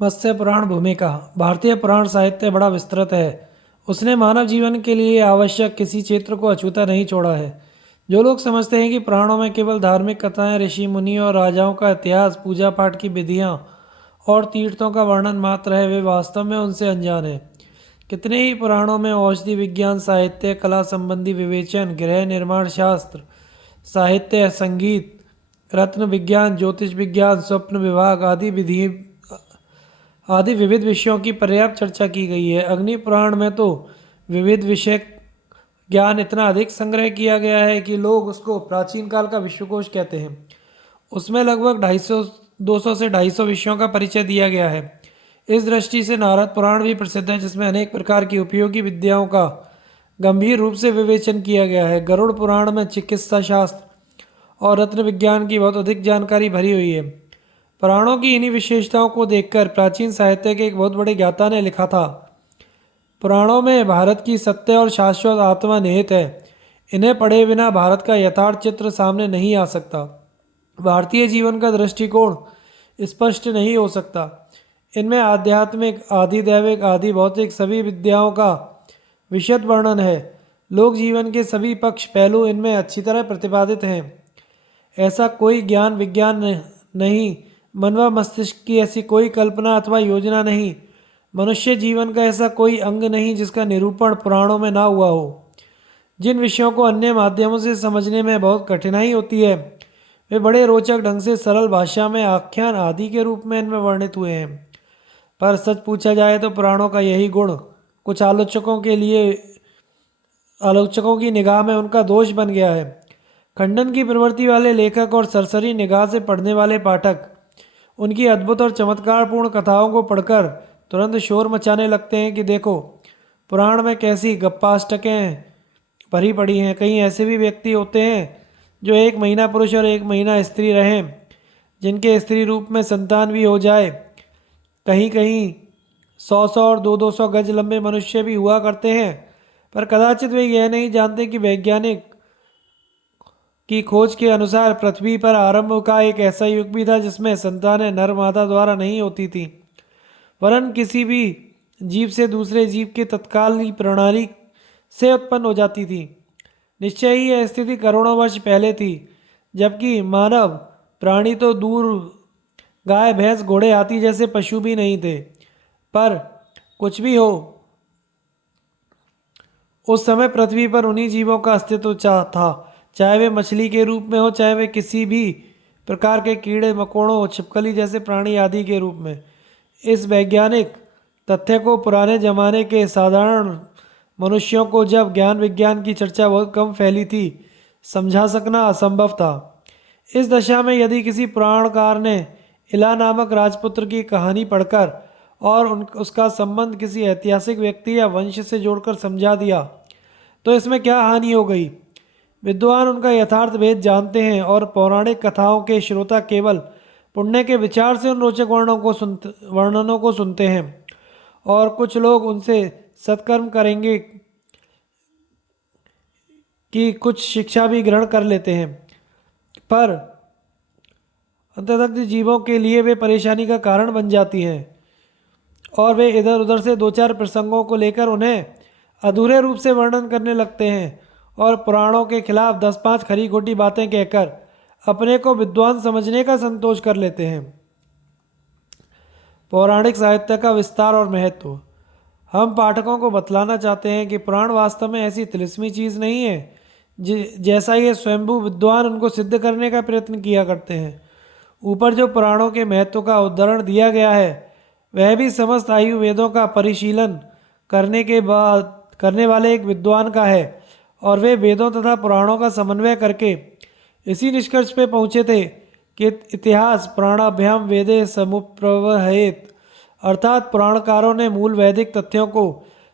मत्स्य पुराण भूमिका। भारतीय पुराण साहित्य बड़ा विस्तृत है। उसने मानव जीवन के लिए आवश्यक किसी क्षेत्र को अछूता नहीं छोड़ा है। जो लोग समझते हैं कि पुराणों में केवल धार्मिक कथाएं, ऋषि मुनि और राजाओं का इतिहास, पूजा पाठ की विधियां और तीर्थों का वर्णन मात्र है, वे वास्तव में उनसे अनजान हैं। कितने ही पुराणों में औषधि विज्ञान, साहित्य, कला संबंधी विवेचन, गृह निर्माण शास्त्र, साहित्य, संगीत, रत्न विज्ञान, ज्योतिष विज्ञान, स्वप्न विभाग आदि विविध विषयों की पर्याप्त चर्चा की गई है। अग्नि पुराण में तो विविध विषय ज्ञान इतना अधिक संग्रह किया गया है कि लोग उसको प्राचीन काल का विश्वकोश कहते हैं। उसमें लगभग 250 से 250 विषयों का परिचय दिया गया है। इस दृष्टि से नारद पुराण भी प्रसिद्ध है, जिसमें अनेक प्रकार की उपयोगी विद्याओं का गंभीर रूप से विवेचन किया गया है। गरुड़ पुराण में चिकित्सा शास्त्र और रत्न विज्ञान की बहुत अधिक जानकारी भरी हुई है। पुराणों की इन्हीं विशेषताओं को देखकर प्राचीन साहित्य के एक बहुत बड़े ज्ञाता ने लिखा था, पुराणों में भारत की सत्य और शाश्वत आत्मा निहित है। इन्हें पढ़े बिना भारत का यथार्थ चित्र सामने नहीं आ सकता। भारतीय जीवन का दृष्टिकोण स्पष्ट नहीं हो सकता। इनमें आध्यात्मिक, आदि दैविक, आदि भौतिक सभी विद्याओं का विशद वर्णन है। लोक जीवन के सभी पक्ष पहलू इनमें अच्छी तरह प्रतिपादित हैं। ऐसा कोई ज्ञान विज्ञान नहीं, मन व मस्तिष्क की ऐसी कोई कल्पना अथवा योजना नहीं, मनुष्य जीवन का ऐसा कोई अंग नहीं जिसका निरूपण पुराणों में ना हुआ हो। जिन विषयों को अन्य माध्यमों से समझने में बहुत कठिनाई होती है, वे बड़े रोचक ढंग से सरल भाषा में आख्यान आदि के रूप में इनमें वर्णित हुए हैं। पर सच पूछा जाए तो पुराणों का यही गुण कुछ आलोचकों की निगाह में उनका दोष बन गया है। खंडन की प्रवृत्ति वाले लेखक और सरसरी निगाह से पढ़ने वाले पाठक उनकी अद्भुत और चमत्कारपूर्ण कथाओं को पढ़कर तुरंत शोर मचाने लगते हैं कि देखो, पुराण में कैसी गप्पाष्टकें भरी पड़ी हैं। कई ऐसे भी व्यक्ति होते हैं जो 1 महीना पुरुष और 1 महीना स्त्री रहें, जिनके स्त्री रूप में संतान भी हो जाए। कहीं कहीं 100 और 200 गज लंबे मनुष्य भी हुआ करते हैं। पर कदाचित वे यह नहीं जानते कि वैज्ञानिक की खोज के अनुसार पृथ्वी पर आरंभ का एक ऐसा युग भी था जिसमें संतानें नर मादा द्वारा नहीं होती थी, वरन किसी भी जीव से दूसरे जीव के तत्काल ही प्रणाली से उत्पन्न हो जाती थी। निश्चय ही यह स्थिति करोड़ों वर्ष पहले थी, जबकि मानव प्राणी तो दूर, गाय भैंस घोड़े हाथी जैसे पशु भी नहीं थे। पर कुछ भी हो, उस समय पृथ्वी पर उन्हीं जीवों का अस्तित्व था, चाहे वे मछली के रूप में हो, चाहे वे किसी भी प्रकार के कीड़े मकोड़ों, छिपकली जैसे प्राणी आदि के रूप में। इस वैज्ञानिक तथ्य को पुराने जमाने के साधारण मनुष्यों को, जब ज्ञान विज्ञान की चर्चा बहुत कम फैली थी, समझा सकना असंभव था। इस दशा में यदि किसी पुराणकार ने इला नामक राजपुत्र की कहानी पढ़कर और उसका संबंध किसी ऐतिहासिक व्यक्ति या वंश से जोड़कर समझा दिया, तो इसमें क्या हानि हो गई। विद्वान उनका यथार्थ भेद जानते हैं और पौराणिक कथाओं के श्रोता केवल पुण्य के विचार से उन रोचक वर्णनों को सुनते हैं, और कुछ लोग उनसे सत्कर्म करेंगे कि कुछ शिक्षा भी ग्रहण कर लेते हैं। पर अंततः जीवों के लिए वे परेशानी का कारण बन जाती हैं और वे इधर उधर से 2-4 प्रसंगों को लेकर उन्हें अधूरे रूप से वर्णन करने लगते हैं और पुराणों के खिलाफ 10-5 खरी खोटी बातें कहकर अपने को विद्वान समझने का संतोष कर लेते हैं। पौराणिक साहित्य का विस्तार और महत्व। हम पाठकों को बतलाना चाहते हैं कि पुराण वास्तव में ऐसी तिलिस्मी चीज़ नहीं है जैसा ये स्वयंभू विद्वान उनको सिद्ध करने का प्रयत्न किया करते हैं। ऊपर जो पुराणों के महत्व का उदाहरण दिया गया है, वह भी समस्त आयु वेदों का परिशीलन करने वाले एक विद्वान का है, और वे वेदों तथा पुराणों का समन्वय करके इसी निष्कर्ष पे पहुँचे थे कि इतिहास पुराणाभ्याम वेदे समुप्रवहेत, अर्थात पुराणकारों ने मूल वैदिक तथ्यों को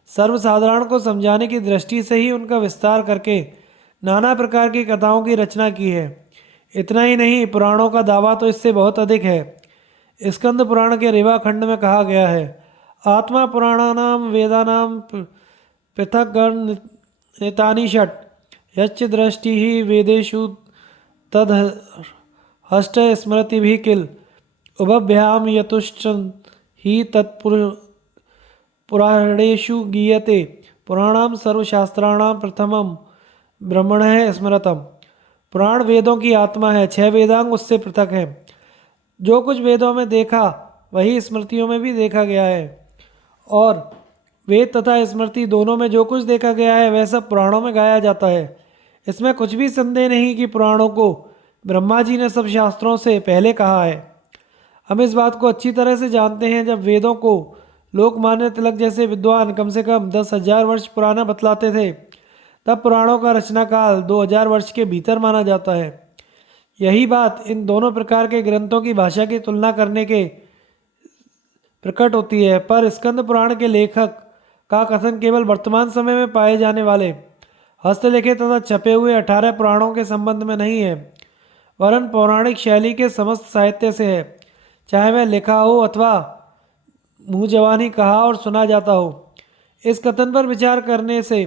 सर्वसाधारण को समझाने की दृष्टि से ही उनका विस्तार करके नाना प्रकार की कथाओं की रचना की है। इतना ही नहीं, पुराणों का दावा तो इससे बहुत अधिक है। स्कंद पुराण के रेवा खंड में कहा गया है, आत्मा पुराणानाम वेदानाम पृथक नितानि षट्, यच्च दृष्टि ही वेदेषु तद हष्ट स्मृति भी किल, उभभ्याम यतुश्च ही पुराणेषु गीयते। पुराणाम सर्वशास्त्राणाम प्रथमम ब्रह्मण है स्मृतम। पुराण वेदों की आत्मा है, 6 वेदांग उससे पृथक है। जो कुछ वेदों में देखा वही स्मृतियों में भी देखा गया है, और वेद तथा स्मृति दोनों में जो कुछ देखा गया है वह सब पुराणों में गाया जाता है। इसमें कुछ भी संदेह नहीं कि पुराणों को ब्रह्मा जी ने सब शास्त्रों से पहले कहा है। हम इस बात को अच्छी तरह से जानते हैं। जब वेदों को लोकमान्य तिलक जैसे विद्वान कम से कम 10,000 वर्ष पुराना बतलाते थे, तब पुराणों का रचना काल 2,000 वर्ष के भीतर माना जाता है। यही बात इन दोनों प्रकार के ग्रंथों की भाषा की तुलना करने के प्रकट होती है। पर स्कंद पुराण के लेखक का कथन केवल वर्तमान समय में पाए जाने वाले हस्तलिखित तथा छपे हुए 18 पुराणों के संबंध में नहीं है, वरन पौराणिक शैली के समस्त साहित्य से है, चाहे वह लिखा हो अथवा मुँह जवानी कहा और सुना जाता हो। इस कथन पर विचार करने से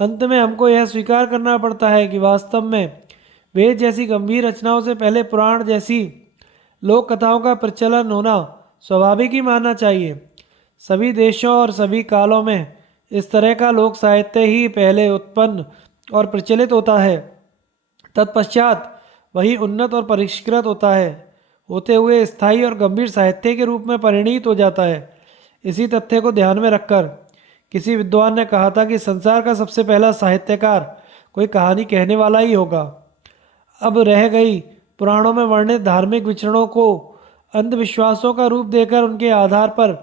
अंत में हमको यह स्वीकार करना पड़ता है कि वास्तव में वेद जैसी गंभीर रचनाओं से पहले पुराण जैसी लोक कथाओं का प्रचलन होना स्वाभाविक ही मानना चाहिए। सभी देशों और सभी कालों में इस तरह का लोक साहित्य ही पहले उत्पन्न और प्रचलित होता है, तत्पश्चात वही उन्नत और परिष्कृत होते हुए स्थायी और गंभीर साहित्य के रूप में परिणित हो जाता है। इसी तथ्य को ध्यान में रखकर किसी विद्वान ने कहा था कि संसार का सबसे पहला साहित्यकार कोई कहानी कहने वाला ही होगा। अब रह गई पुराणों में वर्णित धार्मिक विचरणों को अंधविश्वासों का रूप देकर उनके आधार पर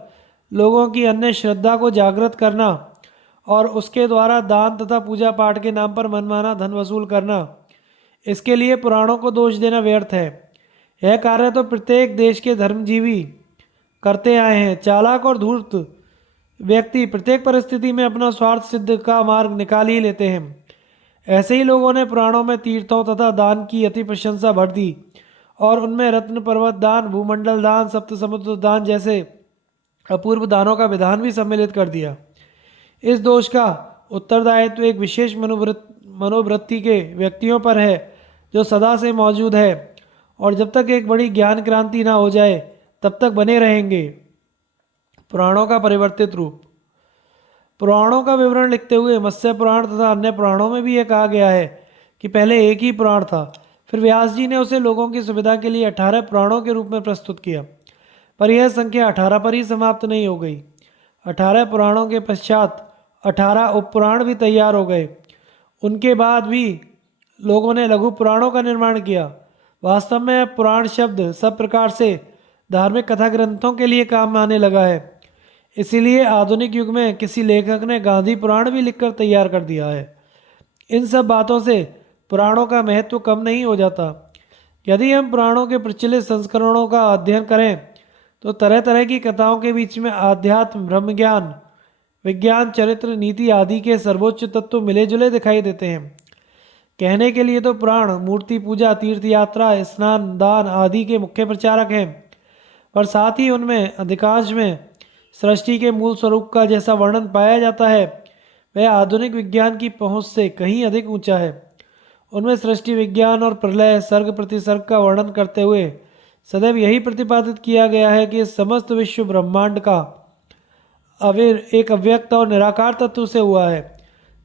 लोगों की अन्य श्रद्धा को जागृत करना और उसके द्वारा दान तथा पूजा पाठ के नाम पर मनमाना धन वसूल करना। इसके लिए पुराणों को दोष देना व्यर्थ है। यह कार्य तो प्रत्येक देश के धर्मजीवी करते आए हैं। चालाक और धूर्त व्यक्ति प्रत्येक परिस्थिति में अपना स्वार्थ सिद्ध का मार्ग निकाल ही लेते हैं। ऐसे ही लोगों ने पुराणों में तीर्थों तथा दान की अति प्रशंसा भर दी और उनमें रत्न पर्वत दान, भूमंडल दान, सप्त समुद्र दान जैसे अपूर्व दानों का विधान भी सम्मिलित कर दिया। इस दोष का उत्तरदायित्व एक विशेष मनोवृत्ति के व्यक्तियों पर है जो सदा से मौजूद है और जब तक एक बड़ी ज्ञान क्रांति ना हो जाए तब तक बने रहेंगे। पुराणों का परिवर्तित रूप। पुराणों का विवरण लिखते हुए मत्स्य पुराण तथा अन्य पुराणों में भी यह कहा गया है कि पहले एक ही पुराण था, फिर व्यास जी ने उसे लोगों की सुविधा के लिए 18 पुराणों के रूप में प्रस्तुत किया, पर यह संख्या 18 पर ही समाप्त नहीं हो गई। 18 पुराणों के पश्चात 18 उपपुराण भी तैयार हो गए। उनके बाद भी लोगों ने लघु पुराणों का निर्माण किया। वास्तव में पुराण शब्द सब प्रकार से धार्मिक कथा ग्रंथों के लिए काम आने लगा है। इसीलिए आधुनिक युग में किसी लेखक ने गांधी पुराण भी लिखकर तैयार कर दिया है। इन सब बातों से पुराणों का महत्व कम नहीं हो जाता। यदि हम पुराणों के प्रचलित संस्करणों का अध्ययन करें तो तरह तरह की कथाओं के बीच में आध्यात्म, ब्रह्मज्ञान, विज्ञान, चरित्र, नीति आदि के सर्वोच्च तत्व मिले जुले दिखाई देते हैं। कहने के लिए तो पुराण मूर्ति पूजा, तीर्थ यात्रा, स्नान, दान आदि के मुख्य प्रचारक हैं, पर साथ ही उनमें अधिकांश में सृष्टि के मूल स्वरूप का जैसा वर्णन पाया जाता है वह आधुनिक विज्ञान की पहुंच से कहीं अधिक ऊंचा है। उनमें सृष्टि विज्ञान और प्रलय, सर्ग प्रतिसर्ग का वर्णन करते हुए सदैव यही प्रतिपादित किया गया है कि समस्त विश्व ब्रह्मांड का एक अव्यक्त और निराकार तत्व से हुआ है,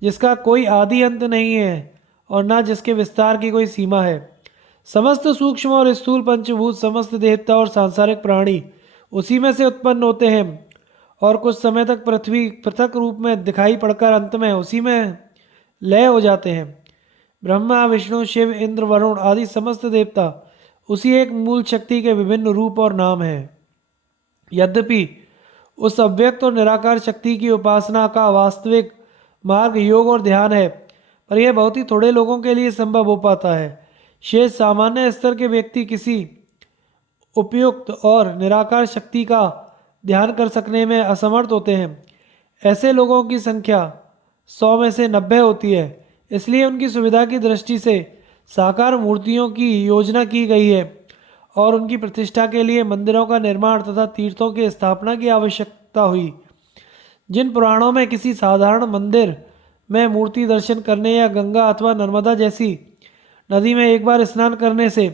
जिसका कोई आदि अंत नहीं है और न जिसके विस्तार की कोई सीमा है। समस्त सूक्ष्म और स्थूल पंचभूत, समस्त देवता और सांसारिक प्राणी उसी में से उत्पन्न होते हैं और कुछ समय तक पृथ्वी पृथक रूप में दिखाई पड़कर अंत में उसी में लय हो जाते हैं। ब्रह्मा, विष्णु, शिव, इंद्र, वरुण आदि समस्त देवता उसी एक मूल शक्ति के विभिन्न रूप और नाम हैं। यद्यपि उस अव्यक्त और निराकार शक्ति की उपासना का वास्तविक मार्ग योग और ध्यान है, पर यह बहुत ही थोड़े लोगों के लिए संभव हो पाता है। शेष सामान्य स्तर के व्यक्ति किसी उपयुक्त और निराकार शक्ति का ध्यान कर सकने में असमर्थ होते हैं। ऐसे लोगों की संख्या 100 में से 90 होती है। इसलिए उनकी सुविधा की दृष्टि से साकार मूर्तियों की योजना की गई है और उनकी प्रतिष्ठा के लिए मंदिरों का निर्माण तथा तीर्थों की स्थापना की आवश्यकता हुई। जिन पुराणों में किसी साधारण मंदिर में मूर्ति दर्शन करने या गंगा अथवा नर्मदा जैसी नदी में एक बार स्नान करने से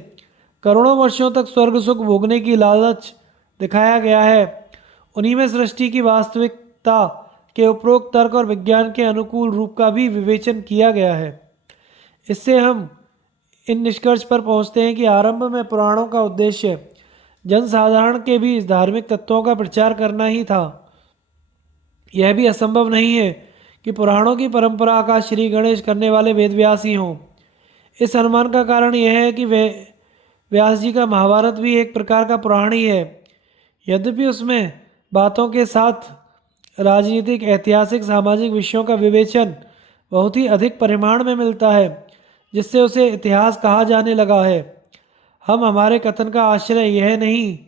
करोड़ों वर्षों तक स्वर्ग सुख भोगने की लालच दिखाया गया है, उन्हीं में सृष्टि की वास्तविकता के उपरोक्त तर्क और विज्ञान के अनुकूल रूप का भी विवेचन किया गया है। इससे हम इन निष्कर्ष पर पहुंचते हैं कि आरंभ में पुराणों का उद्देश्य जनसाधारण के बीच धार्मिक तत्वों का प्रचार करना ही था। यह भी असंभव नहीं है कि पुराणों की परंपरा का श्री गणेश करने वाले वेदव्यास ही हों। इस अनुमान का कारण यह है कि वे व्यास जी का महाभारत भी एक प्रकार का पुराण ही है। यद्यपि उसमें बातों के साथ राजनीतिक, ऐतिहासिक, सामाजिक विषयों का विवेचन बहुत ही अधिक परिमाण में मिलता है, जिससे उसे इतिहास कहा जाने लगा है। हम हमारे कथन का आश्रय यह नहीं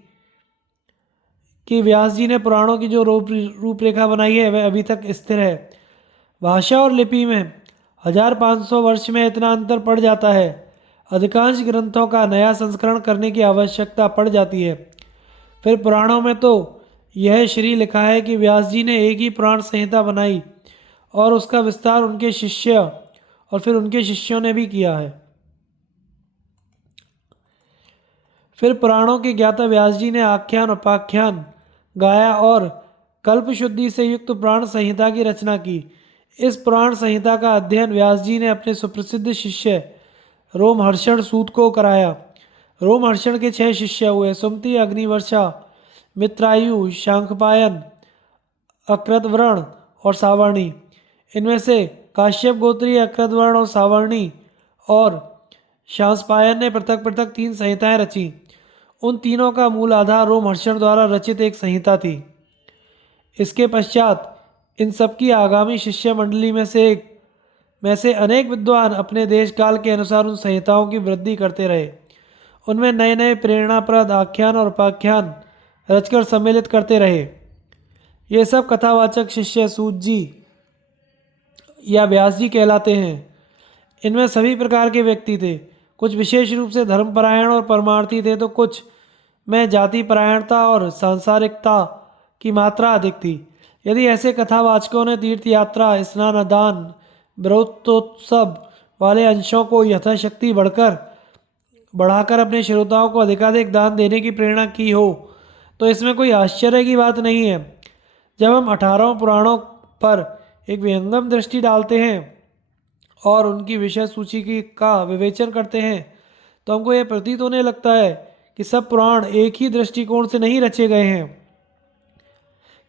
कि व्यास जी ने पुराणों की जो रूपरेखा बनाई है वह अभी तक स्थिर है। भाषा और लिपि में 1500 वर्ष में इतना अंतर पड़ जाता है। अधिकांश ग्रंथों का नया संस्करण करने की आवश्यकता पड़ जाती है। फिर पुराणों में तो यह श्री लिखा है कि व्यास जी ने एक ही पुराण संहिता बनाई और उसका विस्तार उनके शिष्य और फिर उनके शिष्यों ने भी किया है। फिर पुराणों के ज्ञाता व्यास जी ने आख्यान उपाख्यान गाया और कल्प शुद्धि से युक्त पुराण संहिता की रचना की। इस पुराण संहिता का अध्ययन व्यास जी ने अपने सुप्रसिद्ध शिष्य रोमहर्षण सूत को कराया। रोमहर्षण के 6 शिष्य हुए: सुमति, अग्निवर्षा, मित्रायु, शांखपायन, अकृतवर्ण और सावर्णी। इनमें से काश्यप गोत्री, अकृतवर्ण और सावर्णी और शांसपायन ने पृथक पृथक 3 संहिताएं रची। उन तीनों का मूल आधार रोमहर्षण द्वारा रचित एक संहिता थी। इसके पश्चात इन सबकी आगामी शिष्य मंडली में से अनेक विद्वान अपने देश काल के अनुसार उन संहिताओं की वृद्धि करते रहे। उनमें नए नए प्रेरणाप्रद आख्यान और उपाख्यान रचकर सम्मिलित करते रहे। ये सब कथावाचक शिष्य सूत जी या व्यास जी कहलाते हैं। इनमें सभी प्रकार के व्यक्ति थे। कुछ विशेष रूप से धर्मपरायण और परमार्थी थे, तो कुछ में जाति परायणता और सांसारिकता की मात्रा अधिक थी। यदि ऐसे कथावाचकों ने तीर्थ यात्रा, स्नान, दान, व्रतोत्सव वाले अंशों को यथाशक्ति बढ़ाकर अपने श्रोताओं को अधिकाधिक दान देने की प्रेरणा की हो, तो इसमें कोई आश्चर्य की बात नहीं है। जब हम 18 पुराणों पर एक विहंगम दृष्टि डालते हैं और उनकी विषय सूची का विवेचन करते हैं, तो हमको यह प्रतीत होने लगता है कि सब पुराण एक ही दृष्टिकोण से नहीं रचे गए हैं।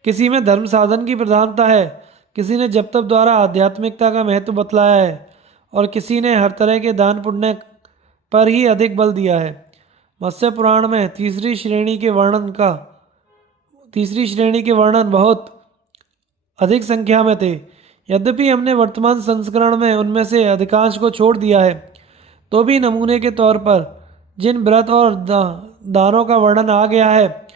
किसी में धर्म साधन की प्रधानता है, किसी ने जप तप द्वारा आध्यात्मिकता का महत्व बतलाया है और किसी ने हर तरह के दान पुण्य पर ही अधिक बल दिया है। मत्स्य पुराण में तीसरी श्रेणी के वर्णन बहुत अधिक संख्या में थे। यद्यपि हमने वर्तमान संस्करण में उनमें से अधिकांश को छोड़ दिया है, तो भी नमूने के तौर पर जिन व्रत और दानों का वर्णन आ गया है,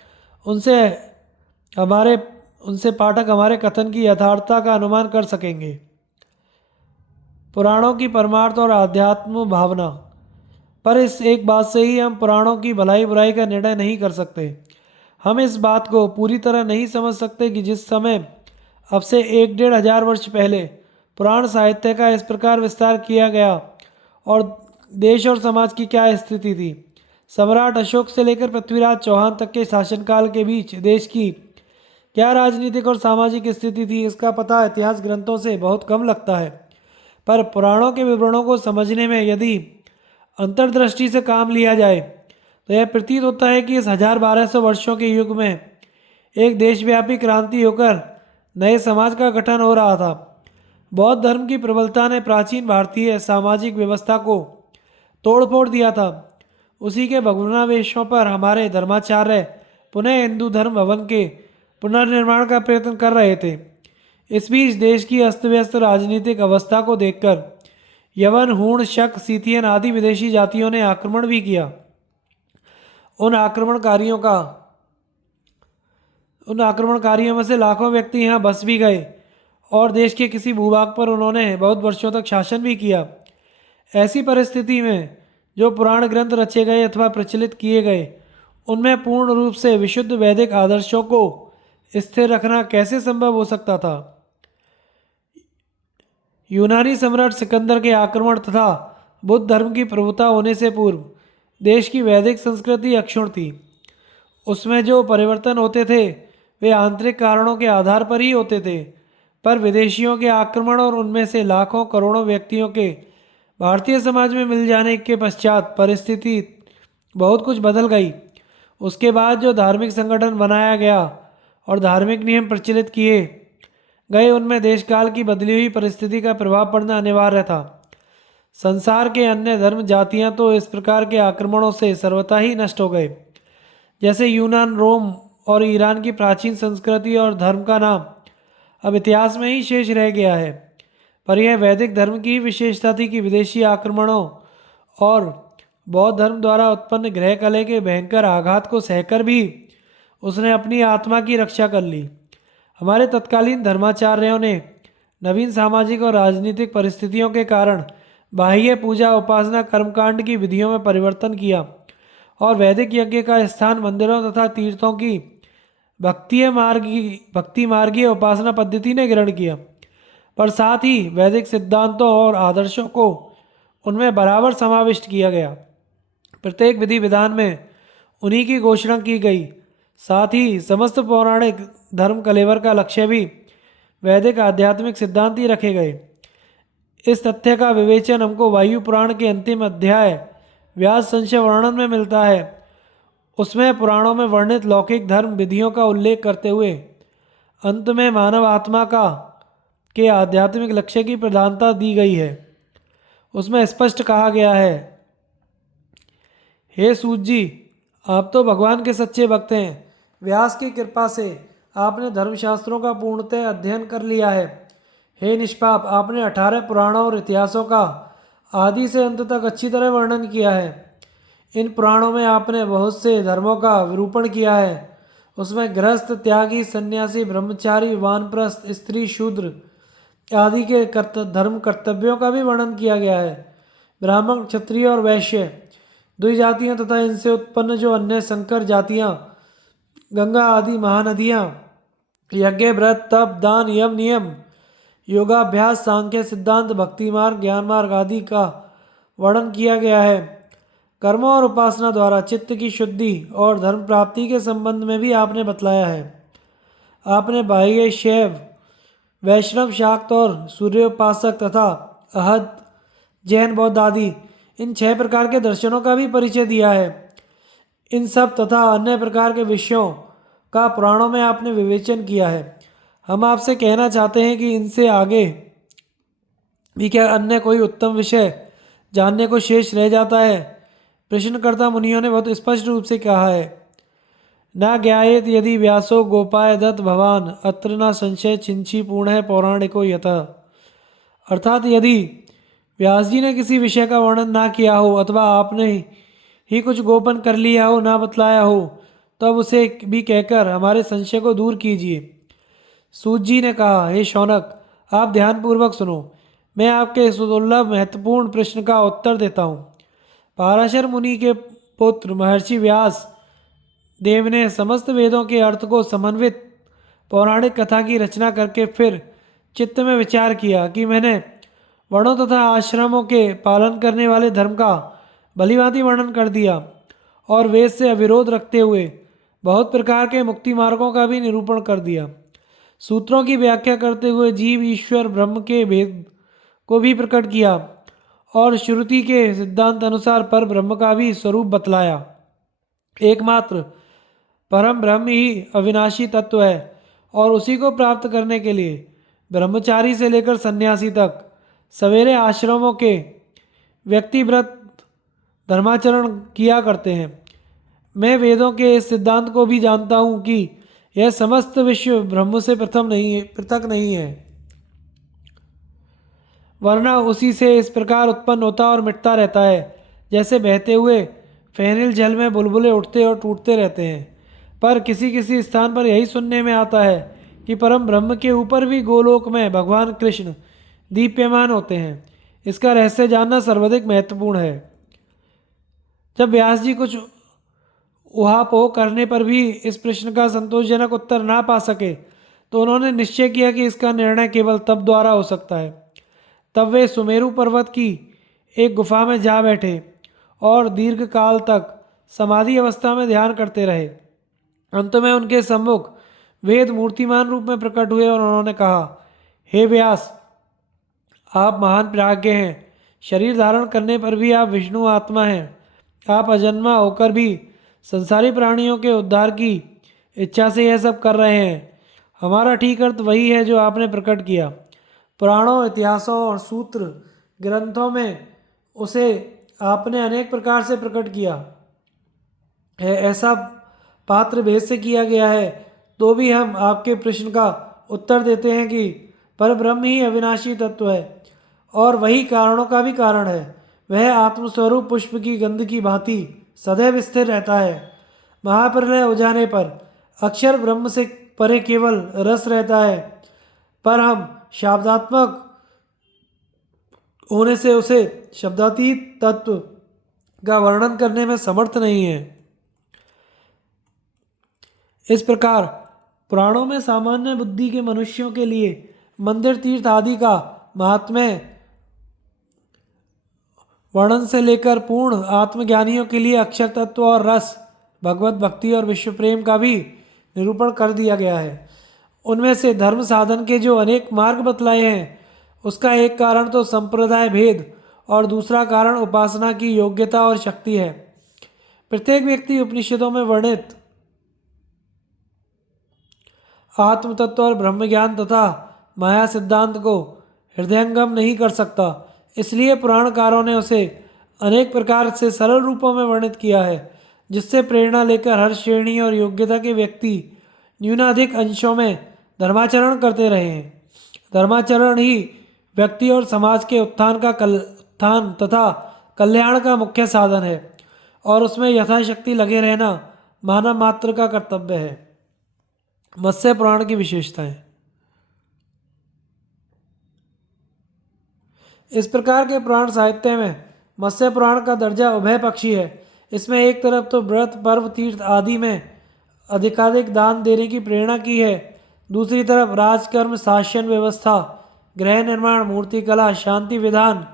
उनसे पाठक हमारे कथन की यथार्थता का अनुमान कर सकेंगे। पुराणों की परमार्थ और आध्यात्म भावना पर इस एक बात से ही हम पुराणों की भलाई बुराई का निर्णय नहीं कर सकते। हम इस बात को पूरी तरह नहीं समझ सकते कि जिस समय अब से 1-1.5 वर्ष पहले पुराण साहित्य का इस प्रकार विस्तार किया गया और देश और समाज की क्या स्थिति थी। सम्राट अशोक से लेकर पृथ्वीराज चौहान तक के शासनकाल के बीच देश की क्या राजनीतिक और सामाजिक स्थिति थी, इसका पता इतिहास ग्रंथों से बहुत कम लगता है। पर पुराणों के विवरणों को समझने में यदि अंतर्दृष्टि से काम लिया जाए, तो यह प्रतीत होता है कि इस 1200 वर्षों के युग में एक देशव्यापी क्रांति होकर नए समाज का गठन हो रहा था। बौद्ध धर्म की प्रबलता ने प्राचीन भारतीय सामाजिक व्यवस्था को तोड़ फोड़ दिया था। उसी के भग्नावशेषों पर हमारे धर्माचार्य पुनः हिंदू धर्म भवन के पुनर्निर्माण का प्रयत्न कर रहे थे। इस बीच देश की अस्त व्यस्त राजनीतिक अवस्था को देखकर यवन, हूण, शक, सीथियन आदि विदेशी जातियों ने आक्रमण भी किया। उन आक्रमणकारियों में से लाखों व्यक्ति यहाँ बस भी गए और देश के किसी भूभाग पर उन्होंने बहुत वर्षों तक शासन भी किया। ऐसी परिस्थिति में जो पुराण ग्रंथ रचे गए अथवा प्रचलित किए गए, उनमें पूर्ण रूप से विशुद्ध वैदिक आदर्शों को स्थिर रखना कैसे संभव हो सकता था। यूनानी सम्राट सिकंदर के आक्रमण तथा बुद्ध धर्म की प्रभुता होने से पूर्व देश की वैदिक संस्कृति अक्षुण्ण थी। उसमें जो परिवर्तन होते थे वे आंतरिक कारणों के आधार पर ही होते थे, पर विदेशियों के आक्रमण और उनमें से लाखों करोड़ों व्यक्तियों के भारतीय समाज में मिल जाने के पश्चात परिस्थिति बहुत कुछ बदल गई। उसके बाद जो धार्मिक संगठन बनाया गया और धार्मिक नियम प्रचलित किए गए, उनमें देशकाल की बदली हुई परिस्थिति का प्रभाव पड़ना अनिवार्य था। संसार के अन्य धर्म जातियां तो इस प्रकार के आक्रमणों से सर्वथा ही नष्ट हो गए। जैसे यूनान, रोम और ईरान की प्राचीन संस्कृति और धर्म का नाम अब इतिहास में ही शेष रह गया है, पर यह वैदिक धर्म की विशेषता थी कि विदेशी आक्रमणों और बौद्ध धर्म द्वारा उत्पन्न गृह कलह के भयंकर आघात को सहकर भी उसने अपनी आत्मा की रक्षा कर ली। हमारे तत्कालीन धर्माचार्यों ने नवीन सामाजिक और राजनीतिक परिस्थितियों के कारण बाह्य पूजा उपासना कर्मकांड की विधियों में परिवर्तन किया और वैदिक यज्ञ का स्थान मंदिरों तथा तीर्थों की भक्ति मार्गीय उपासना पद्धति ने ग्रहण किया, पर साथ ही वैदिक सिद्धांतों और आदर्शों को उनमें बराबर समाविष्ट किया गया। प्रत्येक विधि विधान में उन्हीं की घोषणा की गई। साथ ही समस्त पौराणिक धर्म कलेवर का लक्ष्य भी वैदिक आध्यात्मिक सिद्धांत ही रखे गए। इस तथ्य का विवेचन हमको वायु पुराण के अंतिम अध्याय व्यास संशय वर्णन में मिलता है। उसमें पुराणों में वर्णित लौकिक धर्म विधियों का उल्लेख करते हुए अंत में मानव आत्मा का के आध्यात्मिक लक्ष्य की प्रधानता दी गई है। उसमें स्पष्ट कहा गया है, हे सूत जी, आप तो भगवान के सच्चे भक्त हैं। व्यास की कृपा से आपने धर्मशास्त्रों का पूर्णतः अध्ययन कर लिया है। हे निष्पाप, आपने 18 पुराणों और इतिहासों का आदि से अंत तक अच्छी तरह वर्णन किया है। इन पुराणों में आपने बहुत से धर्मों का विरूपण किया है। उसमें गृहस्थ, त्यागी, सन्यासी, ब्रह्मचारी, वानप्रस्थ, स्त्री, शूद्र आदि के धर्म कर्तव्यों का भी वर्णन किया गया है। ब्राह्मण, क्षत्रिय और वैश्य द्विजातियाँ तथा इनसे उत्पन्न जो अन्य संकर जातियाँ, गंगा आदि महानदियाँ, यज्ञ, व्रत, तप, दान, यम, नियम, योगाभ्यास, सांख्य सिद्धांत, भक्ति मार्ग, ज्ञान मार्ग आदि का वर्णन किया गया है। कर्मों और उपासना द्वारा चित्त की शुद्धि और धर्म प्राप्ति के संबंध में भी आपने बतलाया है। आपने बाह्य शैव, वैष्णव, शाक्त और सूर्योपासक तथा अहद, जैन, बौद्ध आदि इन 6 प्रकार के दर्शनों का भी परिचय दिया है। इन सब तथा अन्य प्रकार के विषयों का पुराणों में आपने विवेचन किया है। हम आपसे कहना चाहते हैं कि इनसे आगे भी क्या अन्य कोई उत्तम विषय जानने को शेष रह जाता है? प्रश्नकर्ता मुनियों ने बहुत स्पष्ट रूप से कहा है, न ज्ञायेत यदि व्यासो गोपाय दत्त भवान अत्र न संशय छिंछी पूर्ण है पौराणिको यतः। अर्थात यदि व्यास जी ने किसी विषय का वर्णन ना किया हो अथवा आपने ही कुछ गोपन कर लिया हो, ना बतलाया हो, तब तो उसे भी कहकर हमारे संशय को दूर कीजिए। सूत जी ने कहा, हे शौनक, आप ध्यानपूर्वक सुनो। मैं आपके सुदुर्लभ महत्वपूर्ण प्रश्न का उत्तर देता हूँ। पाराशर मुनि के पुत्र महर्षि व्यास देव ने समस्त वेदों के अर्थ को समन्वित पौराणिक कथा की रचना करके फिर चित्त में विचार किया कि मैंने वर्णों तथा आश्रमों के पालन करने वाले धर्म का भलीभांति वर्णन कर दिया और वेद से अविरोध रखते हुए बहुत प्रकार के मुक्ति मार्गों का भी निरूपण कर दिया। सूत्रों की व्याख्या करते हुए जीव, ईश्वर, ब्रह्म के भेद को भी प्रकट किया और श्रुति के सिद्धांत अनुसार पर ब्रह्म का भी स्वरूप बतलाया। एकमात्र परम ब्रह्म ही अविनाशी तत्व है और उसी को प्राप्त करने के लिए ब्रह्मचारी से लेकर सन्यासी तक सवेरे आश्रमों के व्यक्तिव्रत धर्माचरण किया करते हैं। मैं वेदों के इस सिद्धांत को भी जानता हूँ कि यह समस्त विश्व ब्रह्म से पृथक नहीं है, वरना उसी से इस प्रकार उत्पन्न होता और मिटता रहता है, जैसे बहते हुए फेनिल जल में बुलबुले उठते और टूटते रहते हैं। पर किसी किसी स्थान पर यही सुनने में आता है कि परम ब्रह्म के ऊपर भी गोलोक में भगवान कृष्ण दीप्यमान होते हैं। इसका रहस्य जानना सर्वाधिक महत्वपूर्ण है। जब व्यास जी कुछ उहापोह करने पर भी इस प्रश्न का संतोषजनक उत्तर ना पा सके तो उन्होंने निश्चय किया कि इसका निर्णय केवल तप द्वारा हो सकता है। तब वे सुमेरु पर्वत की एक गुफा में जा बैठे और दीर्घ काल तक समाधि अवस्था में ध्यान करते रहे। अंत में उनके सम्मुख वेद मूर्तिमान रूप में प्रकट हुए और उन्होंने कहा, हे व्यास, आप महान प्राज्ञ हैं। शरीर धारण करने पर भी आप विष्णु आत्मा हैं। आप अजन्मा होकर भी संसारी प्राणियों के उद्धार की इच्छा से यह सब कर रहे हैं। हमारा ठीक अर्थ वही है जो आपने प्रकट किया। पुराणों, इतिहासों और सूत्र ग्रंथों में उसे आपने अनेक प्रकार से प्रकट किया है। ऐसा पात्र भेद से किया गया है, तो भी हम आपके प्रश्न का उत्तर देते हैं कि परब्रह्म ही अविनाशी तत्व है और वही कारणों का भी कारण है। वह आत्मस्वरूप पुष्प की गंध की भांति सदैव स्थिर रहता है। महाप्रलय हो जाने पर अक्षर ब्रह्म से परे केवल रस रहता है, पर हम शब्दात्मक होने से उसे शब्दातीत तत्व का वर्णन करने में समर्थ नहीं है। इस प्रकार पुराणों में सामान्य बुद्धि के मनुष्यों के लिए मंदिर, तीर्थ आदि का महात्म्य वर्णन से लेकर पूर्ण आत्मज्ञानियों के लिए अक्षर तत्व और रस, भगवत भक्ति और विश्व प्रेम का भी निरूपण कर दिया गया है। उनमें से धर्म साधन के जो अनेक मार्ग बतलाए हैं, उसका एक कारण तो संप्रदाय भेद और दूसरा कारण उपासना की योग्यता और शक्ति है। प्रत्येक व्यक्ति उपनिषदों में वर्णित आत्म तत्व और ब्रह्म ज्ञान तथा माया सिद्धांत को हृदयंगम नहीं कर सकता। इसलिए पुराणकारों ने उसे अनेक प्रकार से सरल रूपों में वर्णित किया है, जिससे प्रेरणा लेकर हर श्रेणी और योग्यता के व्यक्ति न्यूनाधिक अंशों में धर्माचरण करते रहे हैं। धर्माचरण ही व्यक्ति और समाज के उत्थान तथा कल्याण का मुख्य साधन है और उसमें यथाशक्ति लगे रहना मानव मात्र का कर्तव्य है। मत्स्य पुराण की विशेषताएं। इस प्रकार के पुराण साहित्य में मत्स्य पुराण का दर्जा उभय पक्षी है। इसमें एक तरफ तो व्रत, पर्व, तीर्थ आदि में अधिकाधिक दान देने की प्रेरणा की है, दूसरी तरफ राजकर्म, शासन व्यवस्था, गृह निर्माण, मूर्ति कला, शांति विधान,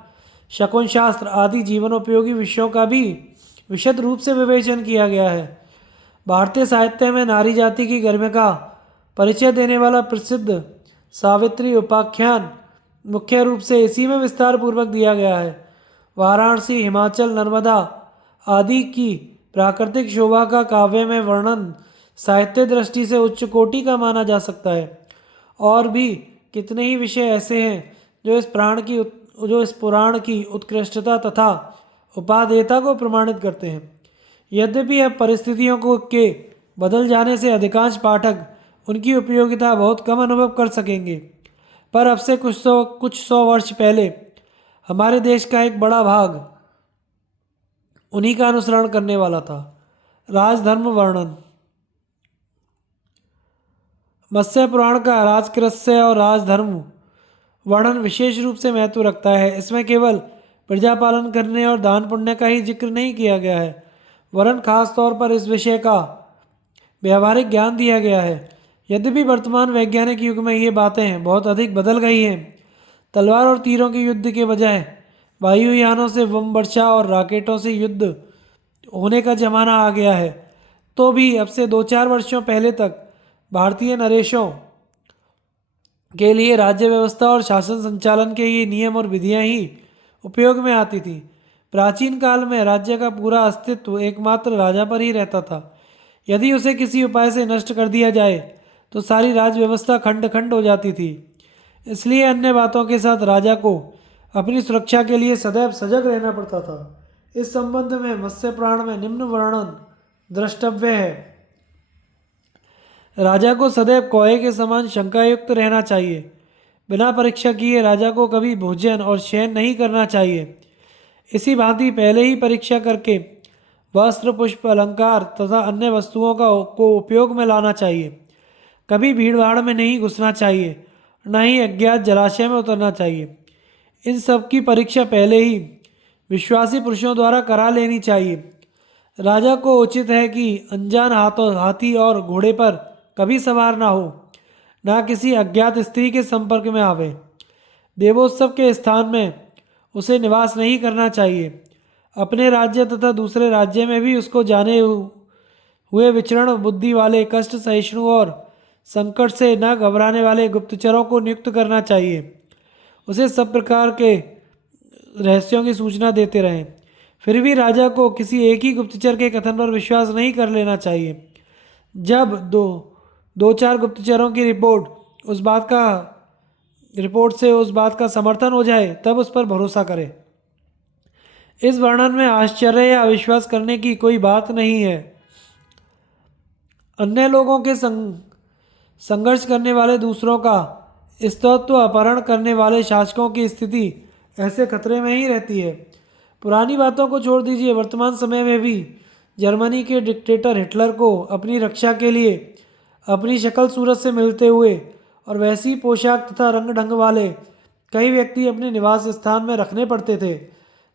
शकुन शास्त्र आदि जीवनोपयोगी विषयों का भी विशद रूप से विवेचन किया गया है। भारतीय साहित्य में नारी जाति की गरिमा का परिचय देने वाला प्रसिद्ध सावित्री उपाख्यान मुख्य रूप से इसी में विस्तार पूर्वक दिया गया है। वाराणसी, हिमाचल, नर्मदा आदि की प्राकृतिक शोभा का काव्य में वर्णन साहित्य दृष्टि से उच्च कोटि का माना जा सकता है। और भी कितने ही विषय ऐसे हैं जो इस पुराण की उत्कृष्टता तथा उपादेयता को प्रमाणित करते हैं। यद्यपि अब परिस्थितियों के बदल जाने से अधिकांश पाठक उनकी उपयोगिता बहुत कम अनुभव कर सकेंगे, पर अब से कुछ सौ वर्ष पहले हमारे देश का एक बड़ा भाग उन्हीं का अनुसरण करने वाला था। राजधर्म वर्णन। मत्स्य पुराण का राजकृत्य और राजधर्म वर्णन विशेष रूप से महत्व रखता है। इसमें केवल प्रजा पालन करने और दान पुण्य का ही जिक्र नहीं किया गया है, वरन खास तौर पर इस विषय का व्यावहारिक ज्ञान दिया गया है। यद्यपि वर्तमान वैज्ञानिक युग में ये बातें बहुत अधिक बदल गई हैं। तलवार और तीरों के युद्ध के बजाय वायुयानों से बम वर्षा और रॉकेटों से युद्ध होने का जमाना आ गया है, तो भी अब से 2-4 वर्षों पहले तक भारतीय नरेशों के लिए राज्य व्यवस्था और शासन संचालन के ये नियम और विधियां ही उपयोग में आती थी। प्राचीन काल में राज्य का पूरा अस्तित्व एकमात्र राजा पर ही रहता था। यदि उसे किसी उपाय से नष्ट कर दिया जाए तो सारी राज व्यवस्था खंड खंड हो जाती थी। इसलिए अन्य बातों के साथ राजा को अपनी सुरक्षा के लिए सदैव सजग रहना पड़ता था। इस संबंध में मत्स्य पुराण में निम्न वर्णन द्रष्टव्य है। राजा को सदैव कोए के समान शंकायुक्त रहना चाहिए। बिना परीक्षा किए राजा को कभी भोजन और शयन नहीं करना चाहिए। इसी भांति पहले ही परीक्षा करके वस्त्र, पुष्प, अलंकार तथा अन्य वस्तुओं को उपयोग में लाना चाहिए। कभी भीड़ भाड़ में नहीं घुसना चाहिए, न ही अज्ञात जलाशय में उतरना चाहिए। इन सब की परीक्षा पहले ही विश्वासी पुरुषों द्वारा करा लेनी चाहिए। राजा को उचित है कि अनजान हाथी और घोड़े पर कभी सवार ना हो, ना किसी अज्ञात स्त्री के संपर्क में आवे। देवोत्सव के स्थान में उसे निवास नहीं करना चाहिए। अपने राज्य तथा दूसरे राज्य में भी उसको जाने हुए विचरण बुद्धि वाले, कष्ट सहिष्णु और संकट से न घबराने वाले गुप्तचरों को नियुक्त करना चाहिए। उसे सब प्रकार के रहस्यों की सूचना देते रहें। फिर भी राजा को किसी एक ही गुप्तचर के कथन पर विश्वास नहीं कर लेना चाहिए। जब दो चार गुप्तचरों की रिपोर्ट से उस बात का समर्थन हो जाए तब उस पर भरोसा करें। इस वर्णन में आश्चर्य या अविश्वास करने की कोई बात नहीं है। अन्य लोगों के संघर्ष करने वाले दूसरों का स्तोत्र अपहरण करने वाले शासकों की स्थिति ऐसे खतरे में ही रहती है। पुरानी बातों को छोड़ दीजिए, वर्तमान समय में भी जर्मनी के डिक्टेटर हिटलर को अपनी रक्षा के लिए अपनी शक्ल सूरत से मिलते हुए और वैसी पोशाक तथा रंग ढंग वाले कई व्यक्ति अपने निवास स्थान में रखने पड़ते थे,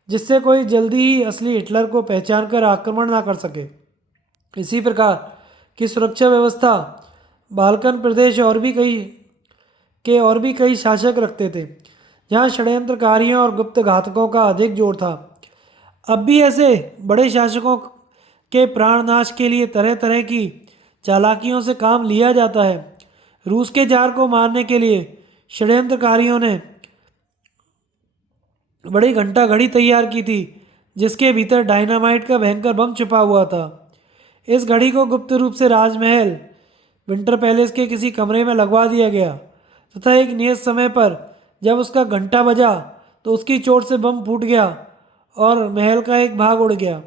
जिससे कोई जल्दी ही असली हिटलर को पहचान कर आक्रमण ना कर सके। इसी प्रकार की सुरक्षा व्यवस्था बाल्कन प्रदेश और भी कई शासक रखते थे, जहाँ षड्यंत्रकारियों और गुप्त घातकों का अधिक जोर था। अब भी ऐसे बड़े शासकों के प्राणनाश के लिए तरह तरह की चालाकियों से काम लिया जाता है। रूस के जार को मारने के लिए षड्यंत्रकारियों ने बड़ी घंटा घड़ी तैयार की थी, जिसके भीतर डायनामाइट का भयंकर बम छुपा हुआ था। इस घड़ी को गुप्त रूप से राजमहल विंटर पैलेस के किसी कमरे में लगवा दिया गया तथा एक नियत समय पर जब उसका घंटा बजा तो उसकी चोट से बम फूट गया और महल का एक भाग उड़ गया।